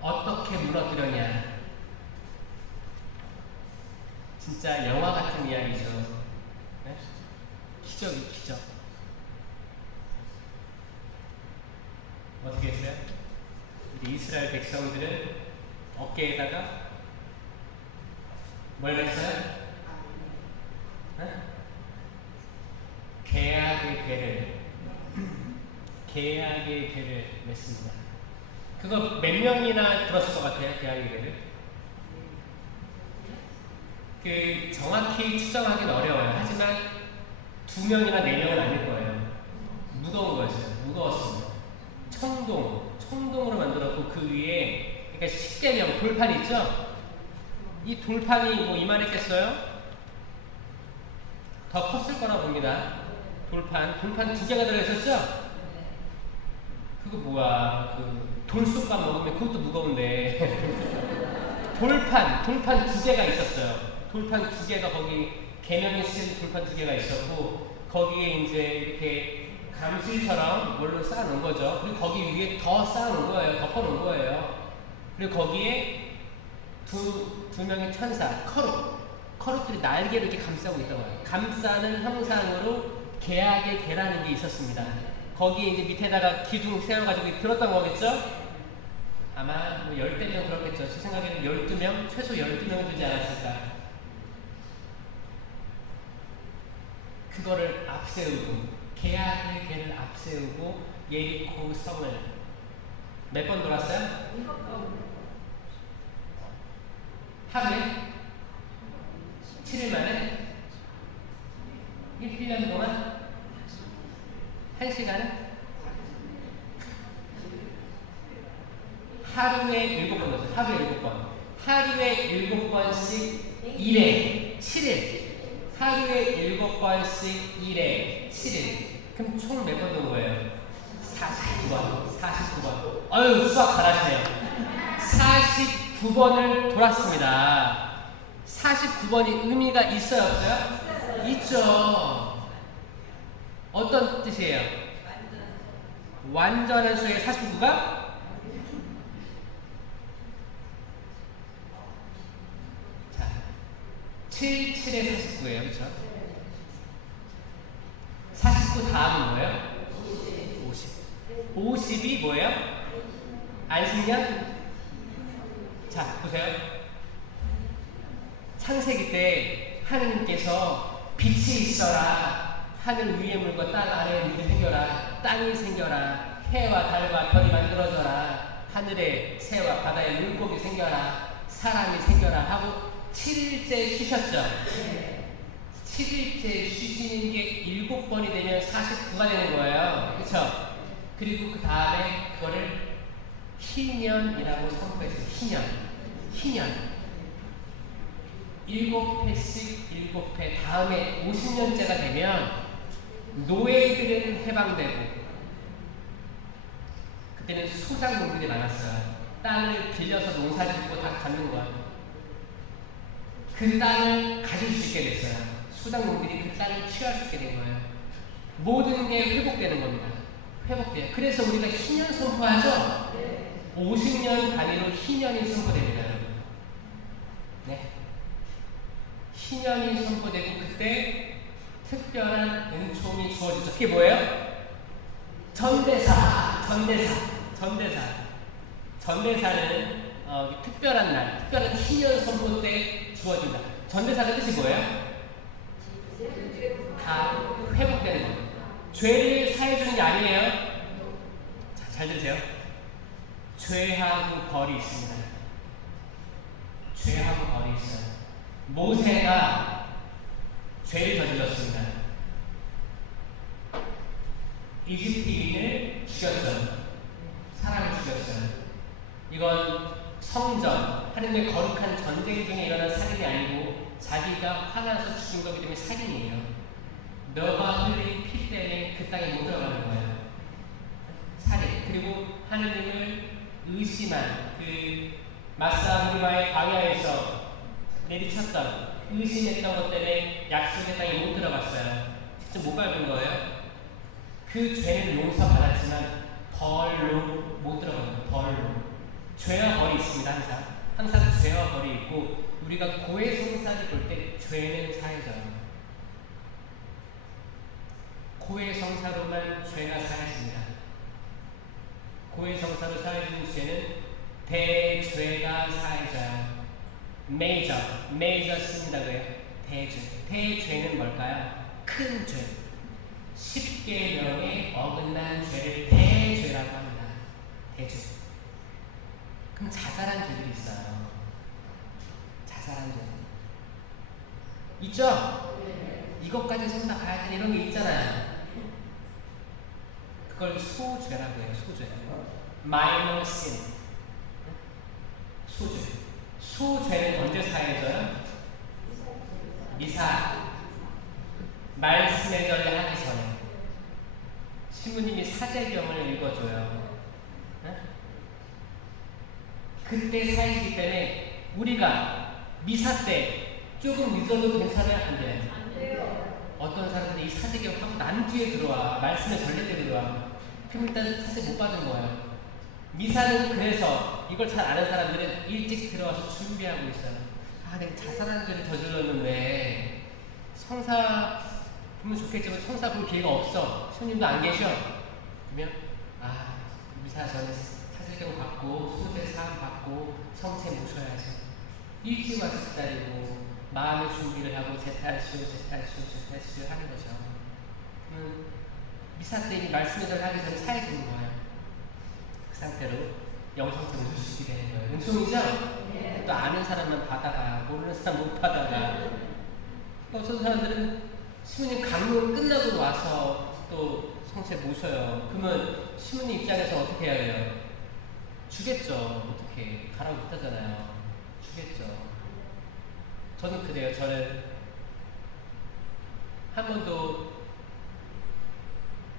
어떻게 무너뜨렸냐. 진짜 영화 같은 이야기죠. 네? 기적이 기적. 어떻게 했어요? 우리 이스라엘 백성들은 어깨에다가 뭘 맸어요? 네? 계약의 괴를 맺습니다. 그거 몇 명이나 들었을 것 같아요? 계약의 괴를? 그 정확히 추정하기는 어려워요. 하지만 2명이나 4명은 아닐 거예요. 무거운 거였어요. 무거웠습니다. 청동으로 만들었고 그 위에 그러니까 십계명 돌판 있죠? 이 돌판이 뭐 이만했겠어요? 더 컸을 거라 봅니다. 돌판 2개가 들어있었죠? 그거 뭐야? 그 돌솥밥 먹으면 그것도 무거운데 돌판 2개가 있었어요. 돌판 2개가 거기 계명이 쓰인 돌판 2개가 있었고 거기에 이제 이렇게 감실처럼 뭘로 쌓아놓은 거죠. 그리고 거기 위에 더 쌓아놓은 거예요. 덮어놓은 거예요. 그리고 거기에 두 명의 천사 커룹들이 날개로 이렇게 감싸고 있던 거예요. 감싸는 형상으로 계약의 계라는 게 있었습니다. 거기에 이제 밑에다가 기둥 세워가지고 들었던 거겠죠? 아마 뭐 10대면 그렇겠죠. 제 생각에는 12명, 최소 12명 되지 않았을까. 그거를 앞세우고, 계약의 계를 앞세우고, 예리코 성을 몇 번 돌았어요? 하루에? 7일 만에? 1년 동안? 1시간에? 하루에 7번 넣었어요. 하루에 7번. 하루에 7번씩 1회 7일. 하루에 7번씩 1회 7일. 그럼 총 몇 번 돈 거예요? 49번. 49번. 어휴, 수학 잘하시네요. 49번을 돌았습니다. 49번이 의미가 있어요, 없어요? 있죠. 어떤 뜻이에요? 완전한 수의 49가? 자, 7, 7에 49예요. 그쵸? 49 다음은 뭐예요? 50. 50이 뭐예요? 안식년? 자, 보세요. 창세기 때 하느님께서 빛이 있어라. 하늘 위에 물과 땅 아래에 물이 생겨라. 땅이 생겨라. 해와 달과 별이 만들어져라. 하늘에 새와 바다에 물고기 생겨라. 사람이 생겨라 하고 7일째 쉬셨죠. 7일째 쉬시는 게 7번이 되면 49가 되는 거예요. 그렇죠? 그리고 그 다음에 그거를 희년이라고 선포했어요. 희년. 7회씩 7회 다음에 50년째가 되면 노예들은 해방되고, 그때는 소작농들이 많았어요. 땅을 빌려서 농사짓고 다 갖는 거야. 그 땅을 가질 수 있게 됐어요. 소작농들이 그 땅을 취할 수 있게 된 거예요. 모든 게 회복되는 겁니다. 회복돼요. 그래서 우리가 희년 선포하죠? 50년 단위로 희년이 선포됩니다, 여러분. 네. 희년이 선포되고 그때 특별한 은총이 주어지죠. 그게 뭐예요? 전대사는 특별한 날, 특별한 희년 선포 때 주어진다. 전대사의 뜻이 뭐예요? 다 회복되는 겁니다. 죄를 사해주는 게 아니에요. 자, 잘 들으세요. 죄하고 벌이 있습니다. 죄하고 벌이 있어요. 모세가 죄를 저질렀습니다. 이집트인을 죽였어요. 사람을 죽였어요. 이건 성전, 하나님의 거룩한 전쟁 중에 일어난 살인이 아니고 자기가 화나서 죽인 거기 때문에 살인이에요. 너가 흘린 피 때문에 그 땅에 못 들어가는 거예요. 살인. 그리고 하느님을 의심한 그 마사무리와의 광야에서 내리쳤던, 의심했던 것 때문에 약속의 땅에 못 들어갔어요. 직접 못 밟은 거예요. 그 죄는 용서받았지만 벌로 못 들어가는 거예요. 벌로. 죄와 벌이 있습니다. 항상 죄와 벌이 있고, 우리가 고해성사를 볼 때 죄는 사해져요. 고해성사로만 죄가 사해집니다. 고해성사로 사해지는 죄는 대죄가 사해져요. 메이저 씁니다. 그래요. 대죄는 뭘까요? 큰 죄. 10계명에 어긋난 죄를 대죄라고 합니다. 대죄. 그럼 자잘한 죄들이 있어요. 자잘한 죄. 있죠? 이것까지 손 다 가야 되는 이런 게 있잖아요. 그걸 소죄라고 해요. 소죄. minor sin. 소죄. 소죄는 언제 사해져요? 미사. 말씀의 전례 하기 전에. 신부님이 사제경을 읽어줘요. 네? 그때 사해지기 때문에 우리가 미사 때 조금 늦어도 괜찮아요? 안 돼요? 안 돼요. 어떤 사람들이 이 사제경 하고 난 뒤에 들어와. 말씀의 전례 때 들어와. 그럼 일단 사제 못 받은 거예요. 미사는 그래서 이걸 잘 아는 사람들은 일찍 들어와서 준비하고 있어요. 아, 내가 자살한 죄를 저질렀는데 성사 보면 좋겠지만 성사 볼 기회가 없어. 손님도 안 계셔. 그러면 미사 전에 사제경 받고 소재 사함 받고 성체 모셔야지. 일찍 와서 기다리고 마음의 준비를 하고 제탈쇼 하는 거죠. 미사 때 이미 말씀을 하기 전에 사해지는 거예요. 그 상태로 영성체 모실 수 있게 되는 거예요. 은총이죠? 네. 또 아는 사람만 받아가, 모르는 사람 못 받아가. 어떤 사람들은 시부님 강론 끝나고 와서 또 성체 모셔요. 그러면 시부님 입장에서 어떻게 해야 해요? 주겠죠. 어떻게 가라고 못하잖아요. 주겠죠. 저는 그래요. 저는 한 번도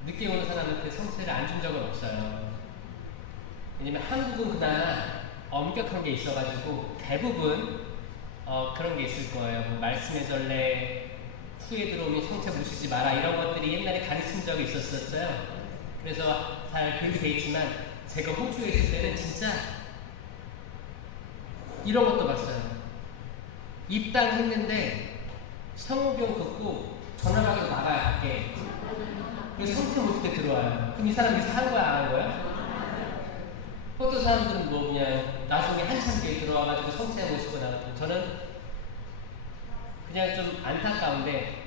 늦게 오는 사람한테 성체를 안 준 적은 없어요. 왜냐면 한국은 그나마 엄격한 게 있어가지고 대부분 그런 게 있을 거예요. 뭐 말씀의 전례, 후에 들어오면 성체 모시지 마라, 이런 것들이 옛날에 가르친 적이 있었어요. 그래서 잘 교육이 돼 있지만 제가 호주에 있을 때는 진짜 이런 것도 봤어요. 입당했는데 성호경 긋고 전화방에서 나가요. 밖에. 그래서 성체 모실 때 들어와요. 그럼 이 사람 이사 한 거야, 안 한 거야? 어떤 사람들은 뭐 그냥 나중에 한참 뒤에 들어와가지고 성체 모시고 나가고, 저는 그냥 좀 안타까운데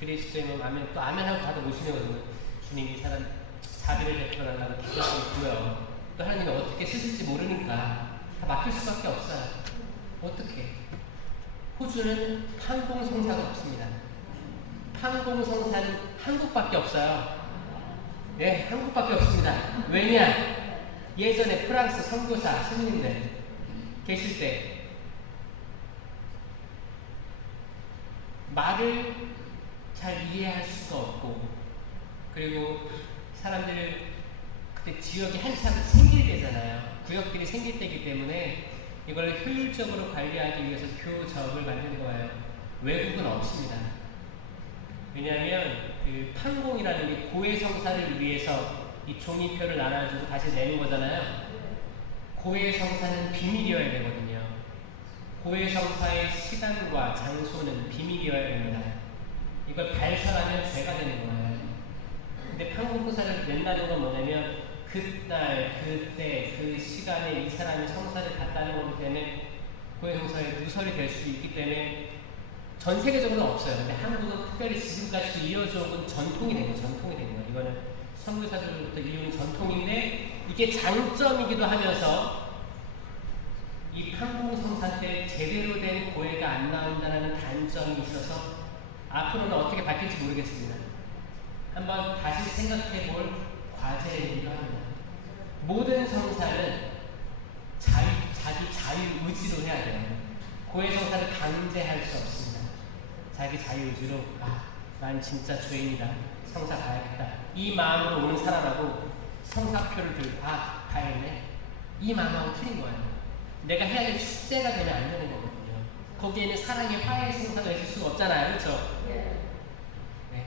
그리스도의 몸 아멘, 또 아멘하고 다들 모시거든요. 주님이 사람 자비를 베풀어달라고 기도하고 있고요. 또 하나님이 어떻게 쓰실지 모르니까 다 맡길 수밖에 없어요. 어떻게? 호주는 판공성사가 없습니다. 판공성사는 한국밖에 없어요. 네, 한국밖에 없습니다. 왜냐? 예전에 프랑스 선교사 스님들 계실 때 말을 잘 이해할 수가 없고, 그리고 사람들 그때 지역이 한참 생길 때잖아요. 구역들이 생길 때이기 때문에 이걸 효율적으로 관리하기 위해서 교적을 만든 거예요. 외국은 없습니다. 왜냐하면 그 판공이라는 게 고해성사를 위해서 이 종이표를 나눠주고 다시 내는 거잖아요. 고해성사는 비밀이어야 되거든요. 고해성사의 시간과 장소는 비밀이어야 됩니다. 이걸 발설하면 죄가 되는 거예요. 근데 판공성사를 낸다는 건 뭐냐면 그날, 그때, 그 시간에 이 사람이 성사를 갔다는 거기 때문에 고해성사에 누설이 될 수 있기 때문에 전 세계적으로 없어요. 근데 한국은 특별히 지금까지 이어져 온 전통이 된 거예요. 전통이 된 거예요. 이거는 선교사들부터 이어온 전통인데, 이게 장점이기도 하면서 이 판공성사 때 제대로 된 고해가 안 나온다는 단점이 있어서 앞으로는 어떻게 바뀔지 모르겠습니다. 한번 다시 생각해 볼 과제이기도 합니다. 모든 성사는 자기 자유 의지로 해야 돼요. 고해 성사를 강제할 수 없습니다. 자기 자유 의지로, 난 진짜 죄인이다, 성사 가야겠다, 이 마음으로 오는 사람하고 성사표를 들고 가야겠네, 이 마음하고 틀린 거예요. 내가 해야 될 축제가 되면 안 되는 거거든요. 거기에는 사랑의 화해의 성사가 있을 수가 없잖아요. 그렇죠? 네.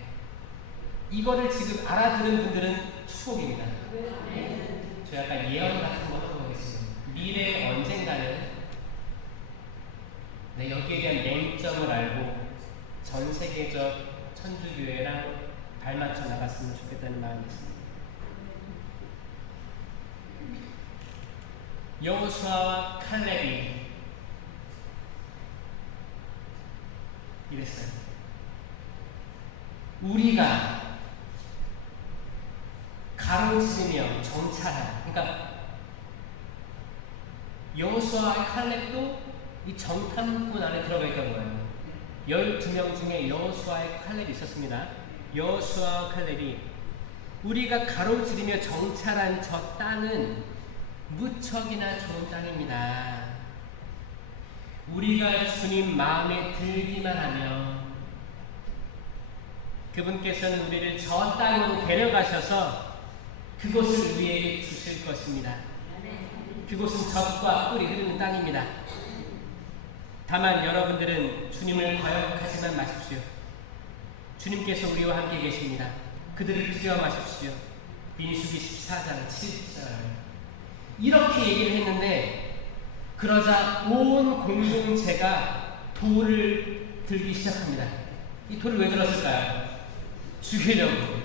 이거를 지금 알아들은 분들은 축복입니다. 저 약간 예언 같은 거 하고 있습니다. 미래 언젠가는 여기에 대한 맹점을 알고 전 세계적 천주교회랑 발맞춰 나갔으면 좋겠다는 마음이 있습니다. 여호수아와 칼렙이 이랬어요. 우리가 가로지르며 정찰한, 그러니까 여호수아와 칼렙도 이 정탐꾼 안에 들어가 있던 거예요. 12명 중에 여호수아와 칼렙이 있었습니다. 여호수아와 칼렙이 우리가 가로지르며 정찰한 저 땅은 무척이나 좋은 땅입니다. 우리가 주님 마음에 들기만 하면 그분께서는 우리를 저 땅으로 데려가셔서 그곳을 우리에게 주실 것입니다. 그곳은 젖과 꿀이 흐르는 땅입니다. 다만 여러분들은 주님을 거역하지만 마십시오. 주님께서 우리와 함께 계십니다. 그들을 두려워 마십시오. 민수기 14장 7절. 이렇게 얘기를 했는데, 그러자 온 공동체가 돌을 들기 시작합니다. 이 돌을 왜 들었을까요? 죽이려고.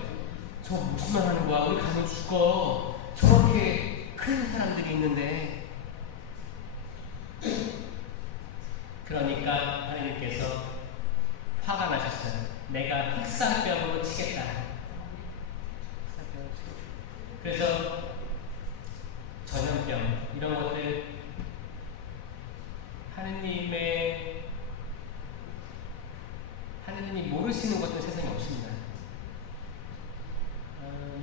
저 무슨 말 하는 거야? 우리 가면 죽어. 저렇게 큰 사람들이 있는데. 그러니까 하나님께서 화가 나셨어요. 내가 흑사병으로 치겠다. 그래서 전염병 이런 것들, 하느님이 모르시는 것들 세상에 없습니다.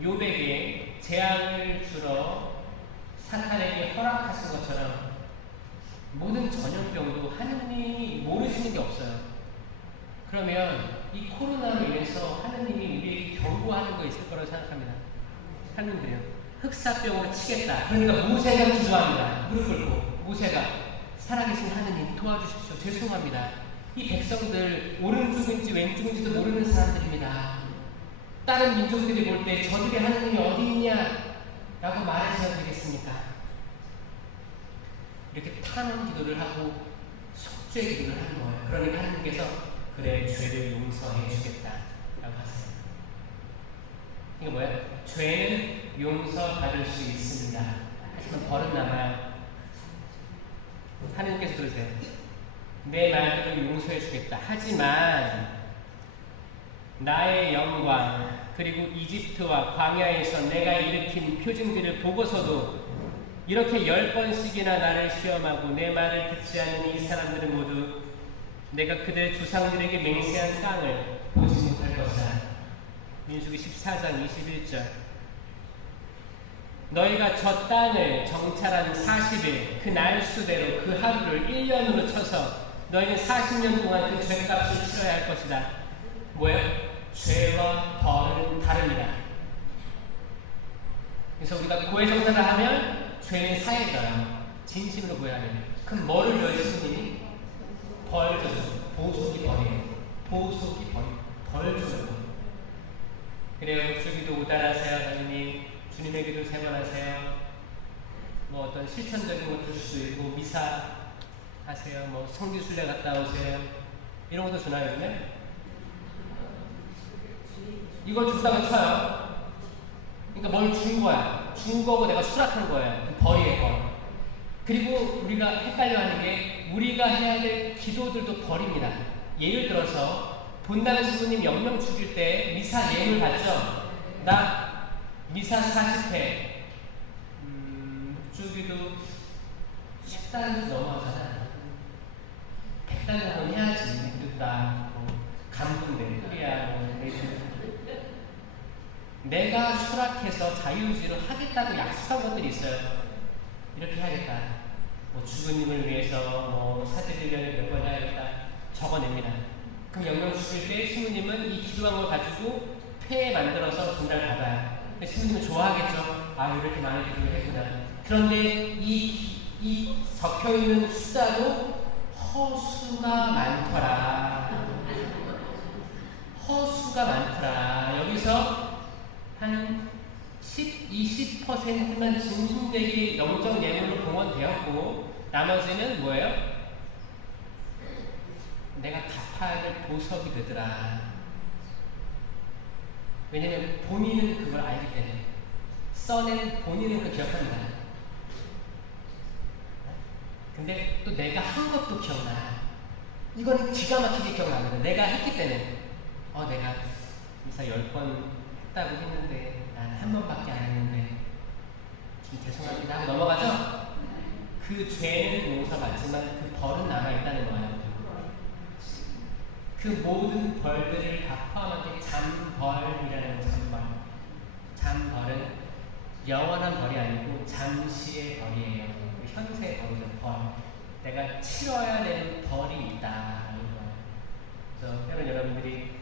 욥에게 재앙을 주러 사탄에게 허락하신 것처럼 모든 전염병도 하느님이 모르시는 게 없어요. 그러면 이 코로나로 인해서 하느님이 우리에게 경고하는 거 있을 거라고 생각합니다. 하느님 그래요. 흑사병으로 치겠다. 그러니까 모세가 기도합니다. 무릎 꿇고 모세가 살아계신 하느님 도와주십시오. 죄송합니다. 이 백성들 오른쪽인지 왼쪽인지도 모르는 사람들입니다. 다른 민족들이 볼 때 저들의 하느님이 어디 있냐? 라고 말해줘야 되겠습니까? 이렇게 탄원 기도를 하고 속죄 기도를 하는 거예요. 그러니까 하느님께서 그래, 죄를 용서해 주겠다 라고 하세요. 이게 뭐야? 죄는 용서받을 수 있습니다. 하지만 벌은 남아요. 하느님께서 그러세요. 내 말들을 용서해 주겠다. 하지만 나의 영광 그리고 이집트와 광야에서 내가 일으킨 표징들을 보고서도 이렇게 10번씩이나 나를 시험하고 내 말을 듣지 않는 이 사람들은 모두 내가 그들 조상들에게 맹세한 땅을 보지 못할 것이다. 민수기 14장 21절. 너희가 저 땅을 정찰한 40일 그 날수대로 그 하루를 1년으로 쳐서 너희는 40년 동안 그 죄값을 치러야 할 것이다. 뭐예요? 죄와 벌은 다릅니다. 그래서 우리가 고해성사를 하면 죄는 사해져요. 진심으로 고해하면. 그럼 뭐를 줘요, 예수님이? 벌 줘요. 보속이 벌이에요. 보속이 벌 줘요. 그래요. 목주기도 5달 하세요, 하나님. 주님의 기도 3번 하세요. 뭐 어떤 실천적인 것도 줄 수 있고, 미사 하세요. 뭐 성지순례 갔다 오세요. 이런 것도 주나요, 요즘에? 이걸 준다고 쳐요. 그러니까 뭘 준 거야. 준 거고 내가 수락한 거예요. 벌이에요, 벌. 그리고 우리가 헷갈려 하는 게 우리가 해야 될 기도들도 벌입니다. 예를 들어서 본당 신부님 영명 죽일 때 미사 예물 받죠? 나 미사 40회 묵주기도 10단 넘어가잖아. 100단 정도는 해야지. 그랬다. 뭐 감동된 소리야. 뭐 내가 수락해서 자유의지로 하겠다고 약속한 것들이 있어요. 이렇게 해야겠다. 뭐 주부님을 위해서 뭐 사제들을 몇 번 해야겠다. 적어냅니다. 그럼 영명 죽일 때 신부님은 이 기도한 걸 가지고 폐에 만들어서 전달 받아요. 신부님은 좋아하겠죠. 아, 이렇게 많이 기도를 했구나. 그런데 이 적혀있는 숫자도 허수가 많더라. 허수가 많더라. 여기서 한 10, 20%만 중심되게 영적 예물로 봉헌되었고 나머지는 뭐예요? 내가 갚아야 될 보석이 되더라. 왜냐면 본인은 그걸 알기 때문에. 써낸 본인은 그걸 기억합니다. 근데 또 내가 한 것도 기억나. 이건 기가 막히게 기억납니다. 내가 했기 때문에. 내가 미사 10번 했다고 했는데 나는 한 번밖에 안 했는데 좀 죄송합니다 하고 넘어가죠? 그 죄는 용서받지만 그 벌은 남아있다는 거예요. 그 모든 벌들을 다 포함한 게 잠벌이라는 잠벌. 잠벌은 영원한 벌이 아니고 잠시의 벌이에요. 그 현세의 벌이죠. 벌. 내가 치러야 되는 벌이 있다. 그래서 때로 여러분들이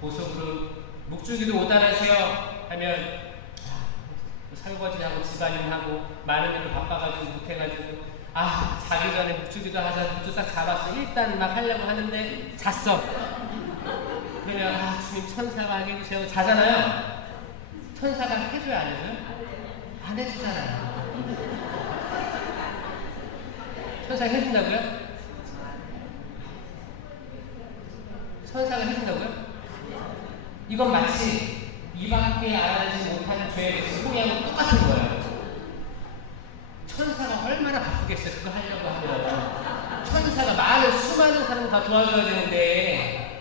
보석으로 묵주기도 오달하세요 하면 설거지하고 집안일하고 많은 일로 바빠가지고 못해가지고 자기 전에 묵주기도 하자 묵주 딱 잡았어. 일단 막 하려고 하는데 잤어. 그러면 주님 천사가 하게 해주세요. 자잖아요. 천사가 해줘야 안 해줘요? 안 해주잖아요. 천사가 해준다고요? 천사가 해준다고요? 이건 마치 이밖에 알아내지 못하는 죄에 대해서 포기하고 똑같은 거예요. 천사가 얼마나 바쁘겠어요. 그거 하려고 하면. 천사가 많은 수많은 사람 다 도와줘야 되는데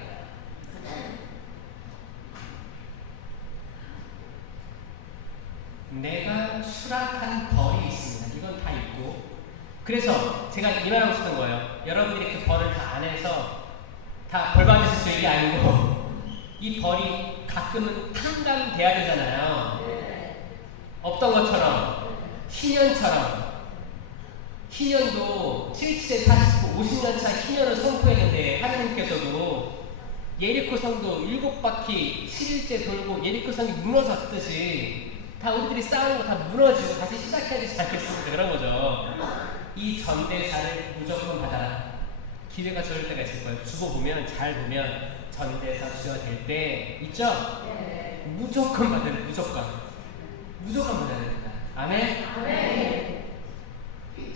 내가 수락한 벌이 있습니다. 이건 다 있고 그래서 제가 이 말하고 싶은 거예요. 여러분들이 그 벌을 다 안 해서 다 벌 받으실 수 있는 게 아니고 이 벌이 가끔은 탕감돼야 되잖아요. 없던 것처럼 희년처럼 희년도 70세 40세 50년차 희년을 선포했는데 하나님께서도 예리코 성도 7바퀴 7일째 돌고 예리코 성이 무너졌듯이 다 우리들이 싸우는 거 다 무너지고 다시 시작해야 되지 않겠습니까? 그런 거죠. 이 전대사를 무조건 받아라. 기회가 좋을 때가 있을 거예요. 주보 보면 잘 보면 전대사 수여될 때 있죠? 네. 무조건 받아야 돼요. 무조건 받아야 됩니다. 아멘? 아멘.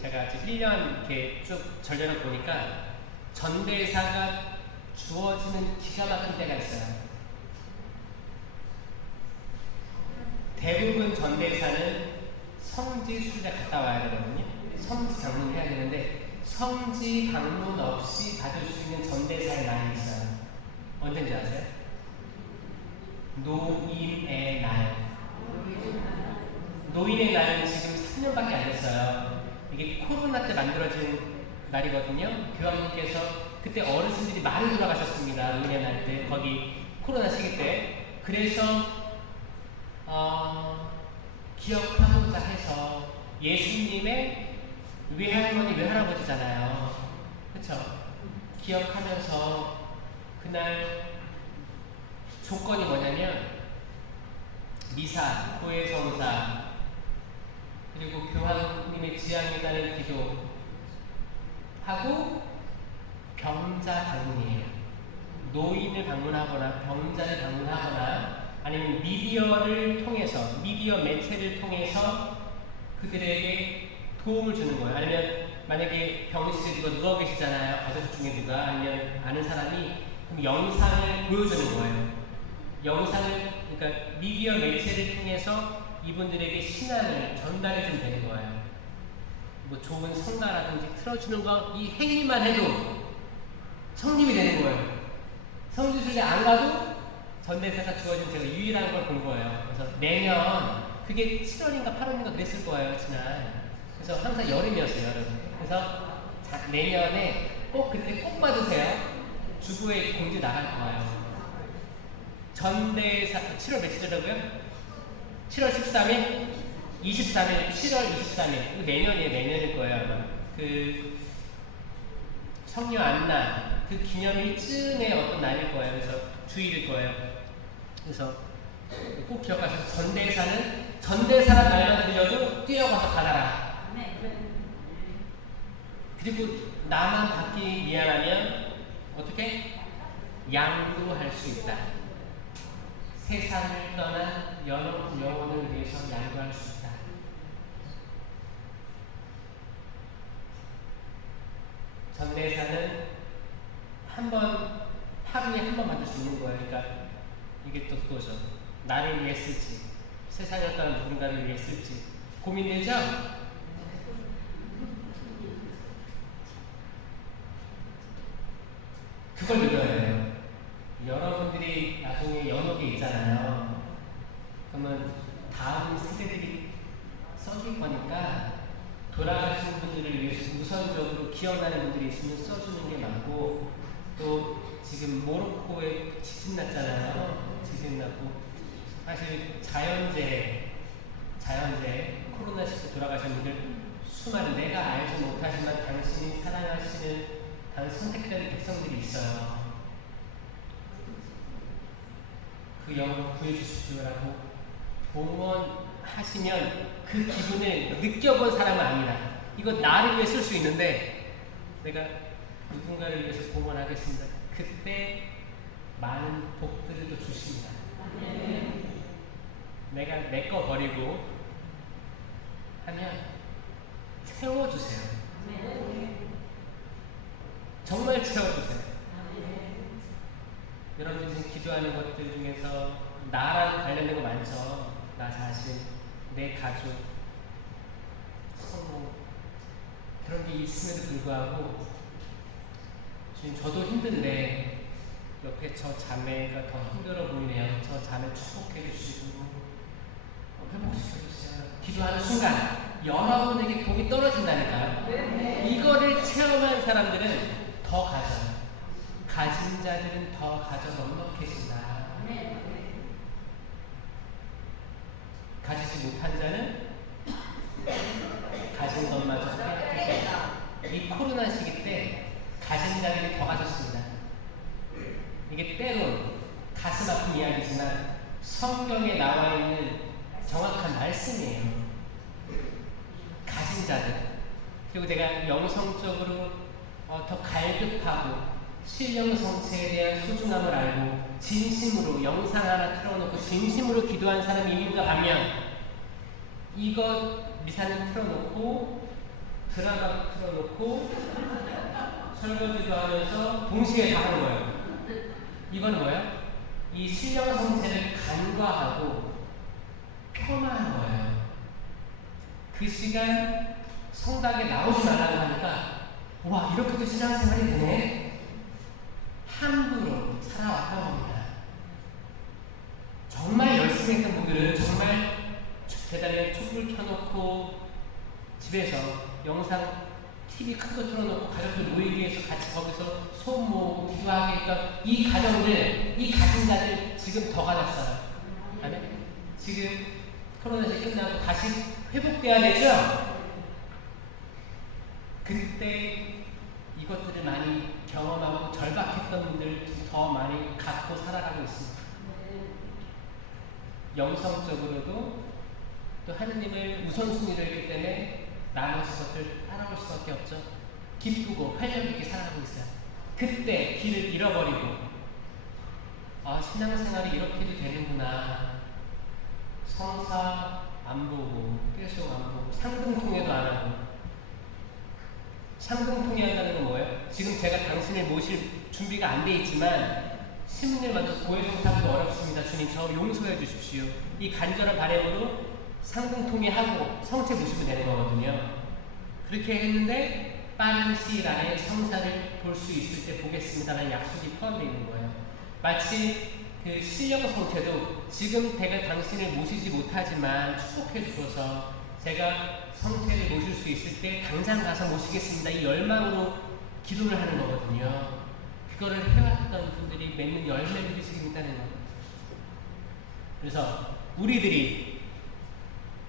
제가 지금 1년 이렇게 쭉 전례를 보니까 전대사가 주어지는 기가 막힌 때가 있어요. 대부분 전대사는 성지 순례 갔다 와야 되거든요. 성지 방문 해야 되는데 성지 방문 없이 받을 수 있는 전대사의 날이 있어요. 언제인지 아세요? 노인의 날. 노인의 날은 지금 3년밖에 안 됐어요. 이게 코로나 때 만들어진 날이거든요. 교황님께서 그때 어르신들이 많이 돌아가셨습니다. 노인의 날 때 거기 코로나 시기 때. 그래서 기억하고자 해서 예수님의 외할머니 외할아버지잖아요. 그렇죠? 기억하면서 그날 조건이 뭐냐면 미사, 고해성사 그리고 교황님의 지향에 따른 기도하고 병자 방문이에요. 노인을 방문하거나 병자를 방문하거나 아니면 미디어를 통해서 미디어 매체를 통해서 그들에게 도움을 주는 거예요. 아니면 만약에 병실에 누워 계시잖아요. 가족 중에 누가 아니면 아는 사람이 그럼 영상을 보여주는 거예요. 영상을 그러니까 미디어 매체를 통해서 이분들에게 신앙을 전달해 주면 되는 거예요. 뭐 좋은 성가라든지 틀어주는 거 이 행위만 해도 성립이 되는 거예요. 성지순례 안 가도 전대사가 주어진 제가 유일한 걸 본 거예요. 그래서 내년 그게 7월인가 8월인가 그랬을 거예요. 지난. 그래서 항상 여름이었어요. 여름. 그래서 내년에 꼭 그때 꼭 받으세요. 주부의 공지 나갈 거예요. 전대사 7월 며칠이라고요? 7월 13일? 23일, 7월 23일. 내년이에요. 내년일 거예요. 아마. 그 성녀 안나 그 기념일쯤에 어떤 날일 거예요. 그래서 주일일 거예요. 그래서 꼭 기억하셔서 전대사란 말만 들려도 뛰어가서 받아라. 그리고 나만 받기 미안하면 어떻게? 양도할 수 있다. 세상을 떠난 영혼을 위해서 양도할 수 있다. 전대사는 하루에 한 번 받을 수 있는 거예요. 그러니까 이게 또 그거죠. 나를 위해 쓸지, 세상을 떠난 누군가를 위해 쓸지 고민되죠? 그걸 믿어야 해요. 여러분들이 나중에 연옥에 있잖아요. 그러면 다음 세대들이 써줄 거니까 돌아가신 분들을 위해서 우선적으로 기억나는 분들이 있으면 써주는 게 맞고 또 지금 모로코에 지진 났잖아요. 지진 났고 사실 자연재해 코로나19 돌아가신 분들 수많은 내가 알지 못하지만 당신이 사랑하시는 당신 선택된 백성들이 있어요. 그 영혼 구해주십시오라고 봉헌하시면 그 기분을 느껴본 사람은 아니다. 이거 나를 위해 쓸 수 있는데 내가 누군가를 위해서 봉헌하겠습니다. 그때 많은 복들을 또 주십니다. 내가 내 거 버리고 하면 채워주세요. 정말 채워주세요. 여러분들이 지금 기도하는 것들 중에서 나랑 관련된 거 많죠. 나 자신, 내 가족, 성공 그런 게 있음에도 불구하고 지금 저도 힘든데 옆에 저 자매가 더 힘들어 보이네요. 저 자매 축복해 주시고 회복시켜 주세요. 기도하는 순간 여러분에게 복이 떨어진다니까요. 이거를 체험한 사람들은 더 가져요. 가진 자들은 더 가져 넉넉해진다. 가지지 못한 자는 가진 것마저 빼앗기고 이 코로나 시기 때 가진 자들이 더 가졌습니다. 이게 때론 가슴 아픈 이야기지만 성경에 나와 있는 정확한 말씀이에요. 가진 자들 그리고 내가 영성적으로 더 갈급하고 신령 성체에 대한 소중함을 알고 진심으로 영상 하나 틀어놓고 진심으로 기도한 사람이 있는가 하면 이것 미사는 틀어놓고 드라마도 틀어놓고 설거지도 하면서 동시에 다 하는 거예요. 이거는 뭐예요? 이 신령 성체를 간과하고 폄하한 거예요. 그 시간 성당에 나오지 말라고 하니까 와, 이렇게도 신앙생활이 되네? 함부로 살아왔던 겁니다. 정말 열심히 했던 분들은 정말 계단에 촛불 켜놓고 집에서 영상 TV 큰 거 틀어놓고 가족들 모이기 위해서 같이 거기서 소음 모으고 기도하게 했던 이 가정들, 이 가진자들 지금 더 가졌어요. 지금 코로나 시기 끝나고 다시 회복돼야 되죠? 그때 이것들을 많이 경험하고 절박했던 분들 더 많이 갖고 살아가고 있습니다. 영성적으로도 또 하느님을 우선순위로 했기 때문에 나머지 것들 따라올 수밖에 없죠. 기쁘고 활력 있게 살아가고 있어요. 그때 길을 잃어버리고 신앙생활이 이렇게도 되는구나. 성사 안 보고 계속 안 보고 상등통회도 안 하고. 상등통회 한다는 건 뭐예요? 지금 제가 당신을 모실 준비가 안 돼 있지만 신문을 만져서 고해성사도 어렵습니다. 주님 저 용서해 주십시오. 이 간절한 바람으로 상등통회하고 성체 모시면 되는 거거든요. 그렇게 했는데 빠른 시일 안에 성사를 볼 수 있을 때 보겠습니다라는 약속이 포함되어 있는 거예요. 마치 그 신령 성체도 지금 내가 당신을 모시지 못하지만 축복해 주셔서 제가 성체를 모실 수 있을 때 당장 가서 모시겠습니다. 이 열망으로 기도를 하는 거거든요. 그거를 해왔던 분들이 맺는 열매들이 지금 있다는 거예요. 그래서 우리들이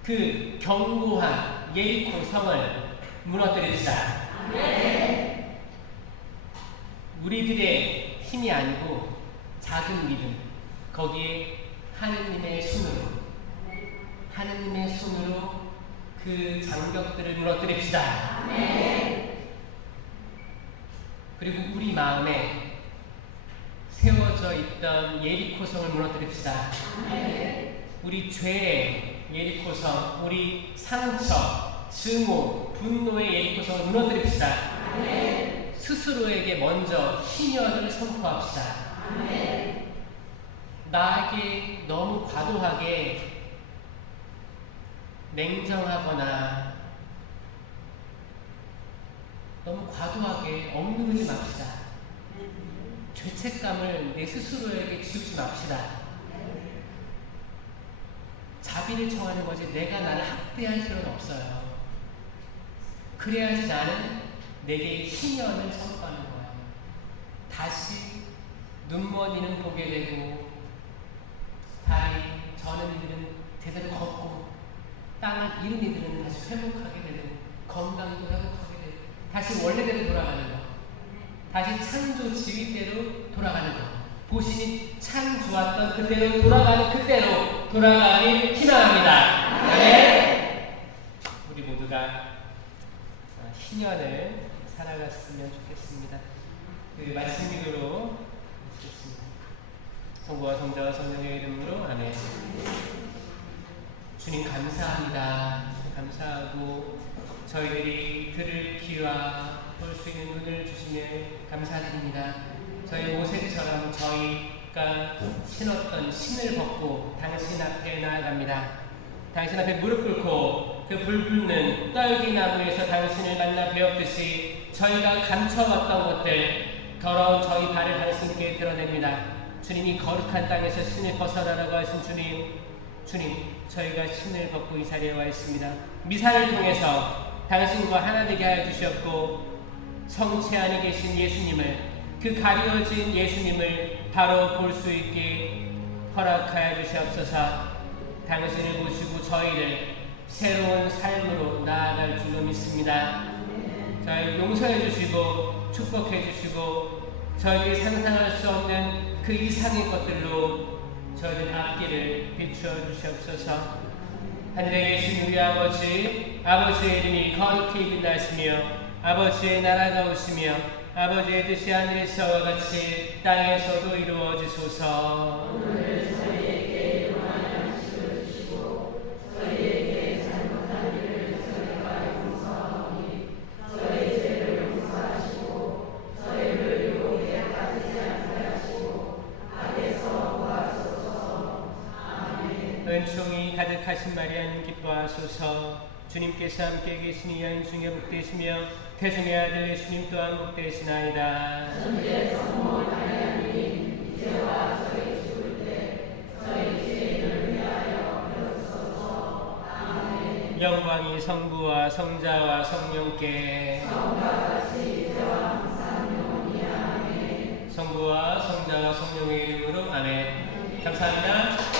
그 견고한 예리코 성을 무너뜨립시다. 네. 우리들의 힘이 아니고 작은 믿음, 거기에 하느님의 손으로 그 장벽들을 무너뜨립시다. 네. 그리고 우리 마음에 세워져 있던 예리코성을 무너뜨립시다. 네. 우리 죄의 예리코성, 우리 상처, 증오, 분노의 예리코성을 무너뜨립시다. 네. 스스로에게 먼저 신현을 선포합시다. 네. 나에게 너무 과도하게 냉정하거나 너무 과도하게 억누르지 맙시다. 죄책감을 내 스스로에게 지우지 맙시다. 자비를 청하는 거지 내가 나를 학대할 필요는 없어요. 그래야지 나는 내게 신현을 선포하는 거예요. 다시 눈먼이는 보게 되고 다리 저는 이들은 제대로 걷고 땅을 잃은 이들은 다시 회복하게 되고 건강도 회복하게 되고 다시 원래대로 돌아가는 거. 다시 창조 지휘대로 돌아가는 것. 보시니 참 좋았던 그대로 돌아가길 희망합니다. 네. 우리 모두가 신년을 살아갔으면 좋겠습니다. 그 말씀 기도로 마치겠습니다. 성부와 성자와 성령의 이름으로 아멘. 주님 감사합니다. 감사하고 저희들이 들을 귀와 볼 수 있는 눈을 주시며 감사드립니다. 저희 모세처럼 저희가 신었던 신을 벗고 당신 앞에 나아갑니다. 당신 앞에 무릎 꿇고 그 불붙는 떨기나무에서 당신을 만나 배웠듯이 저희가 감춰왔던 것들 더러운 저희 발을 당신께 드러냅니다. 주님이 거룩한 땅에서 신을 벗어나라고 하신 주님 저희가 신을 벗고 이 자리에 와 있습니다. 미사를 통해서 당신과 하나 되게 하여 주셨고 성체 안에 계신 예수님을 그 가리워진 예수님을 바로 볼 수 있게 허락하여 주시옵소서. 당신을 모시고 저희를 새로운 삶으로 나아갈 줄로 믿습니다. 저희를 용서해 주시고 축복해 주시고 저희들이 상상할 수 없는 그 이상의 것들로 저희들 앞길을 비추어 주시옵소서. 하늘에 계신 우리 아버지의 이름이 거룩히 빛나시며 아버지의 나라가 오시며 아버지의 뜻이 하늘에서와 같이 땅에서도 이루어지소서. 오늘 저희에게 일용할 양식을 주시고 저희에게 잘못한 일을 저희가 용서하오니 저희 죄를 용서하시고 저희를 유혹에 빠지지 않게 하시고 악에서 구하소서. 아멘. 은총이 가득하신 마리아님 기뻐하소서. 주님께서 함께 계시니 여인 중에 복되시며 태중의 아들 예수님 또한 복되시나이다. 영광이 성부와 성자와 성령께 성부와 성자와 성령의 이름으로 아멘. 감사합니다.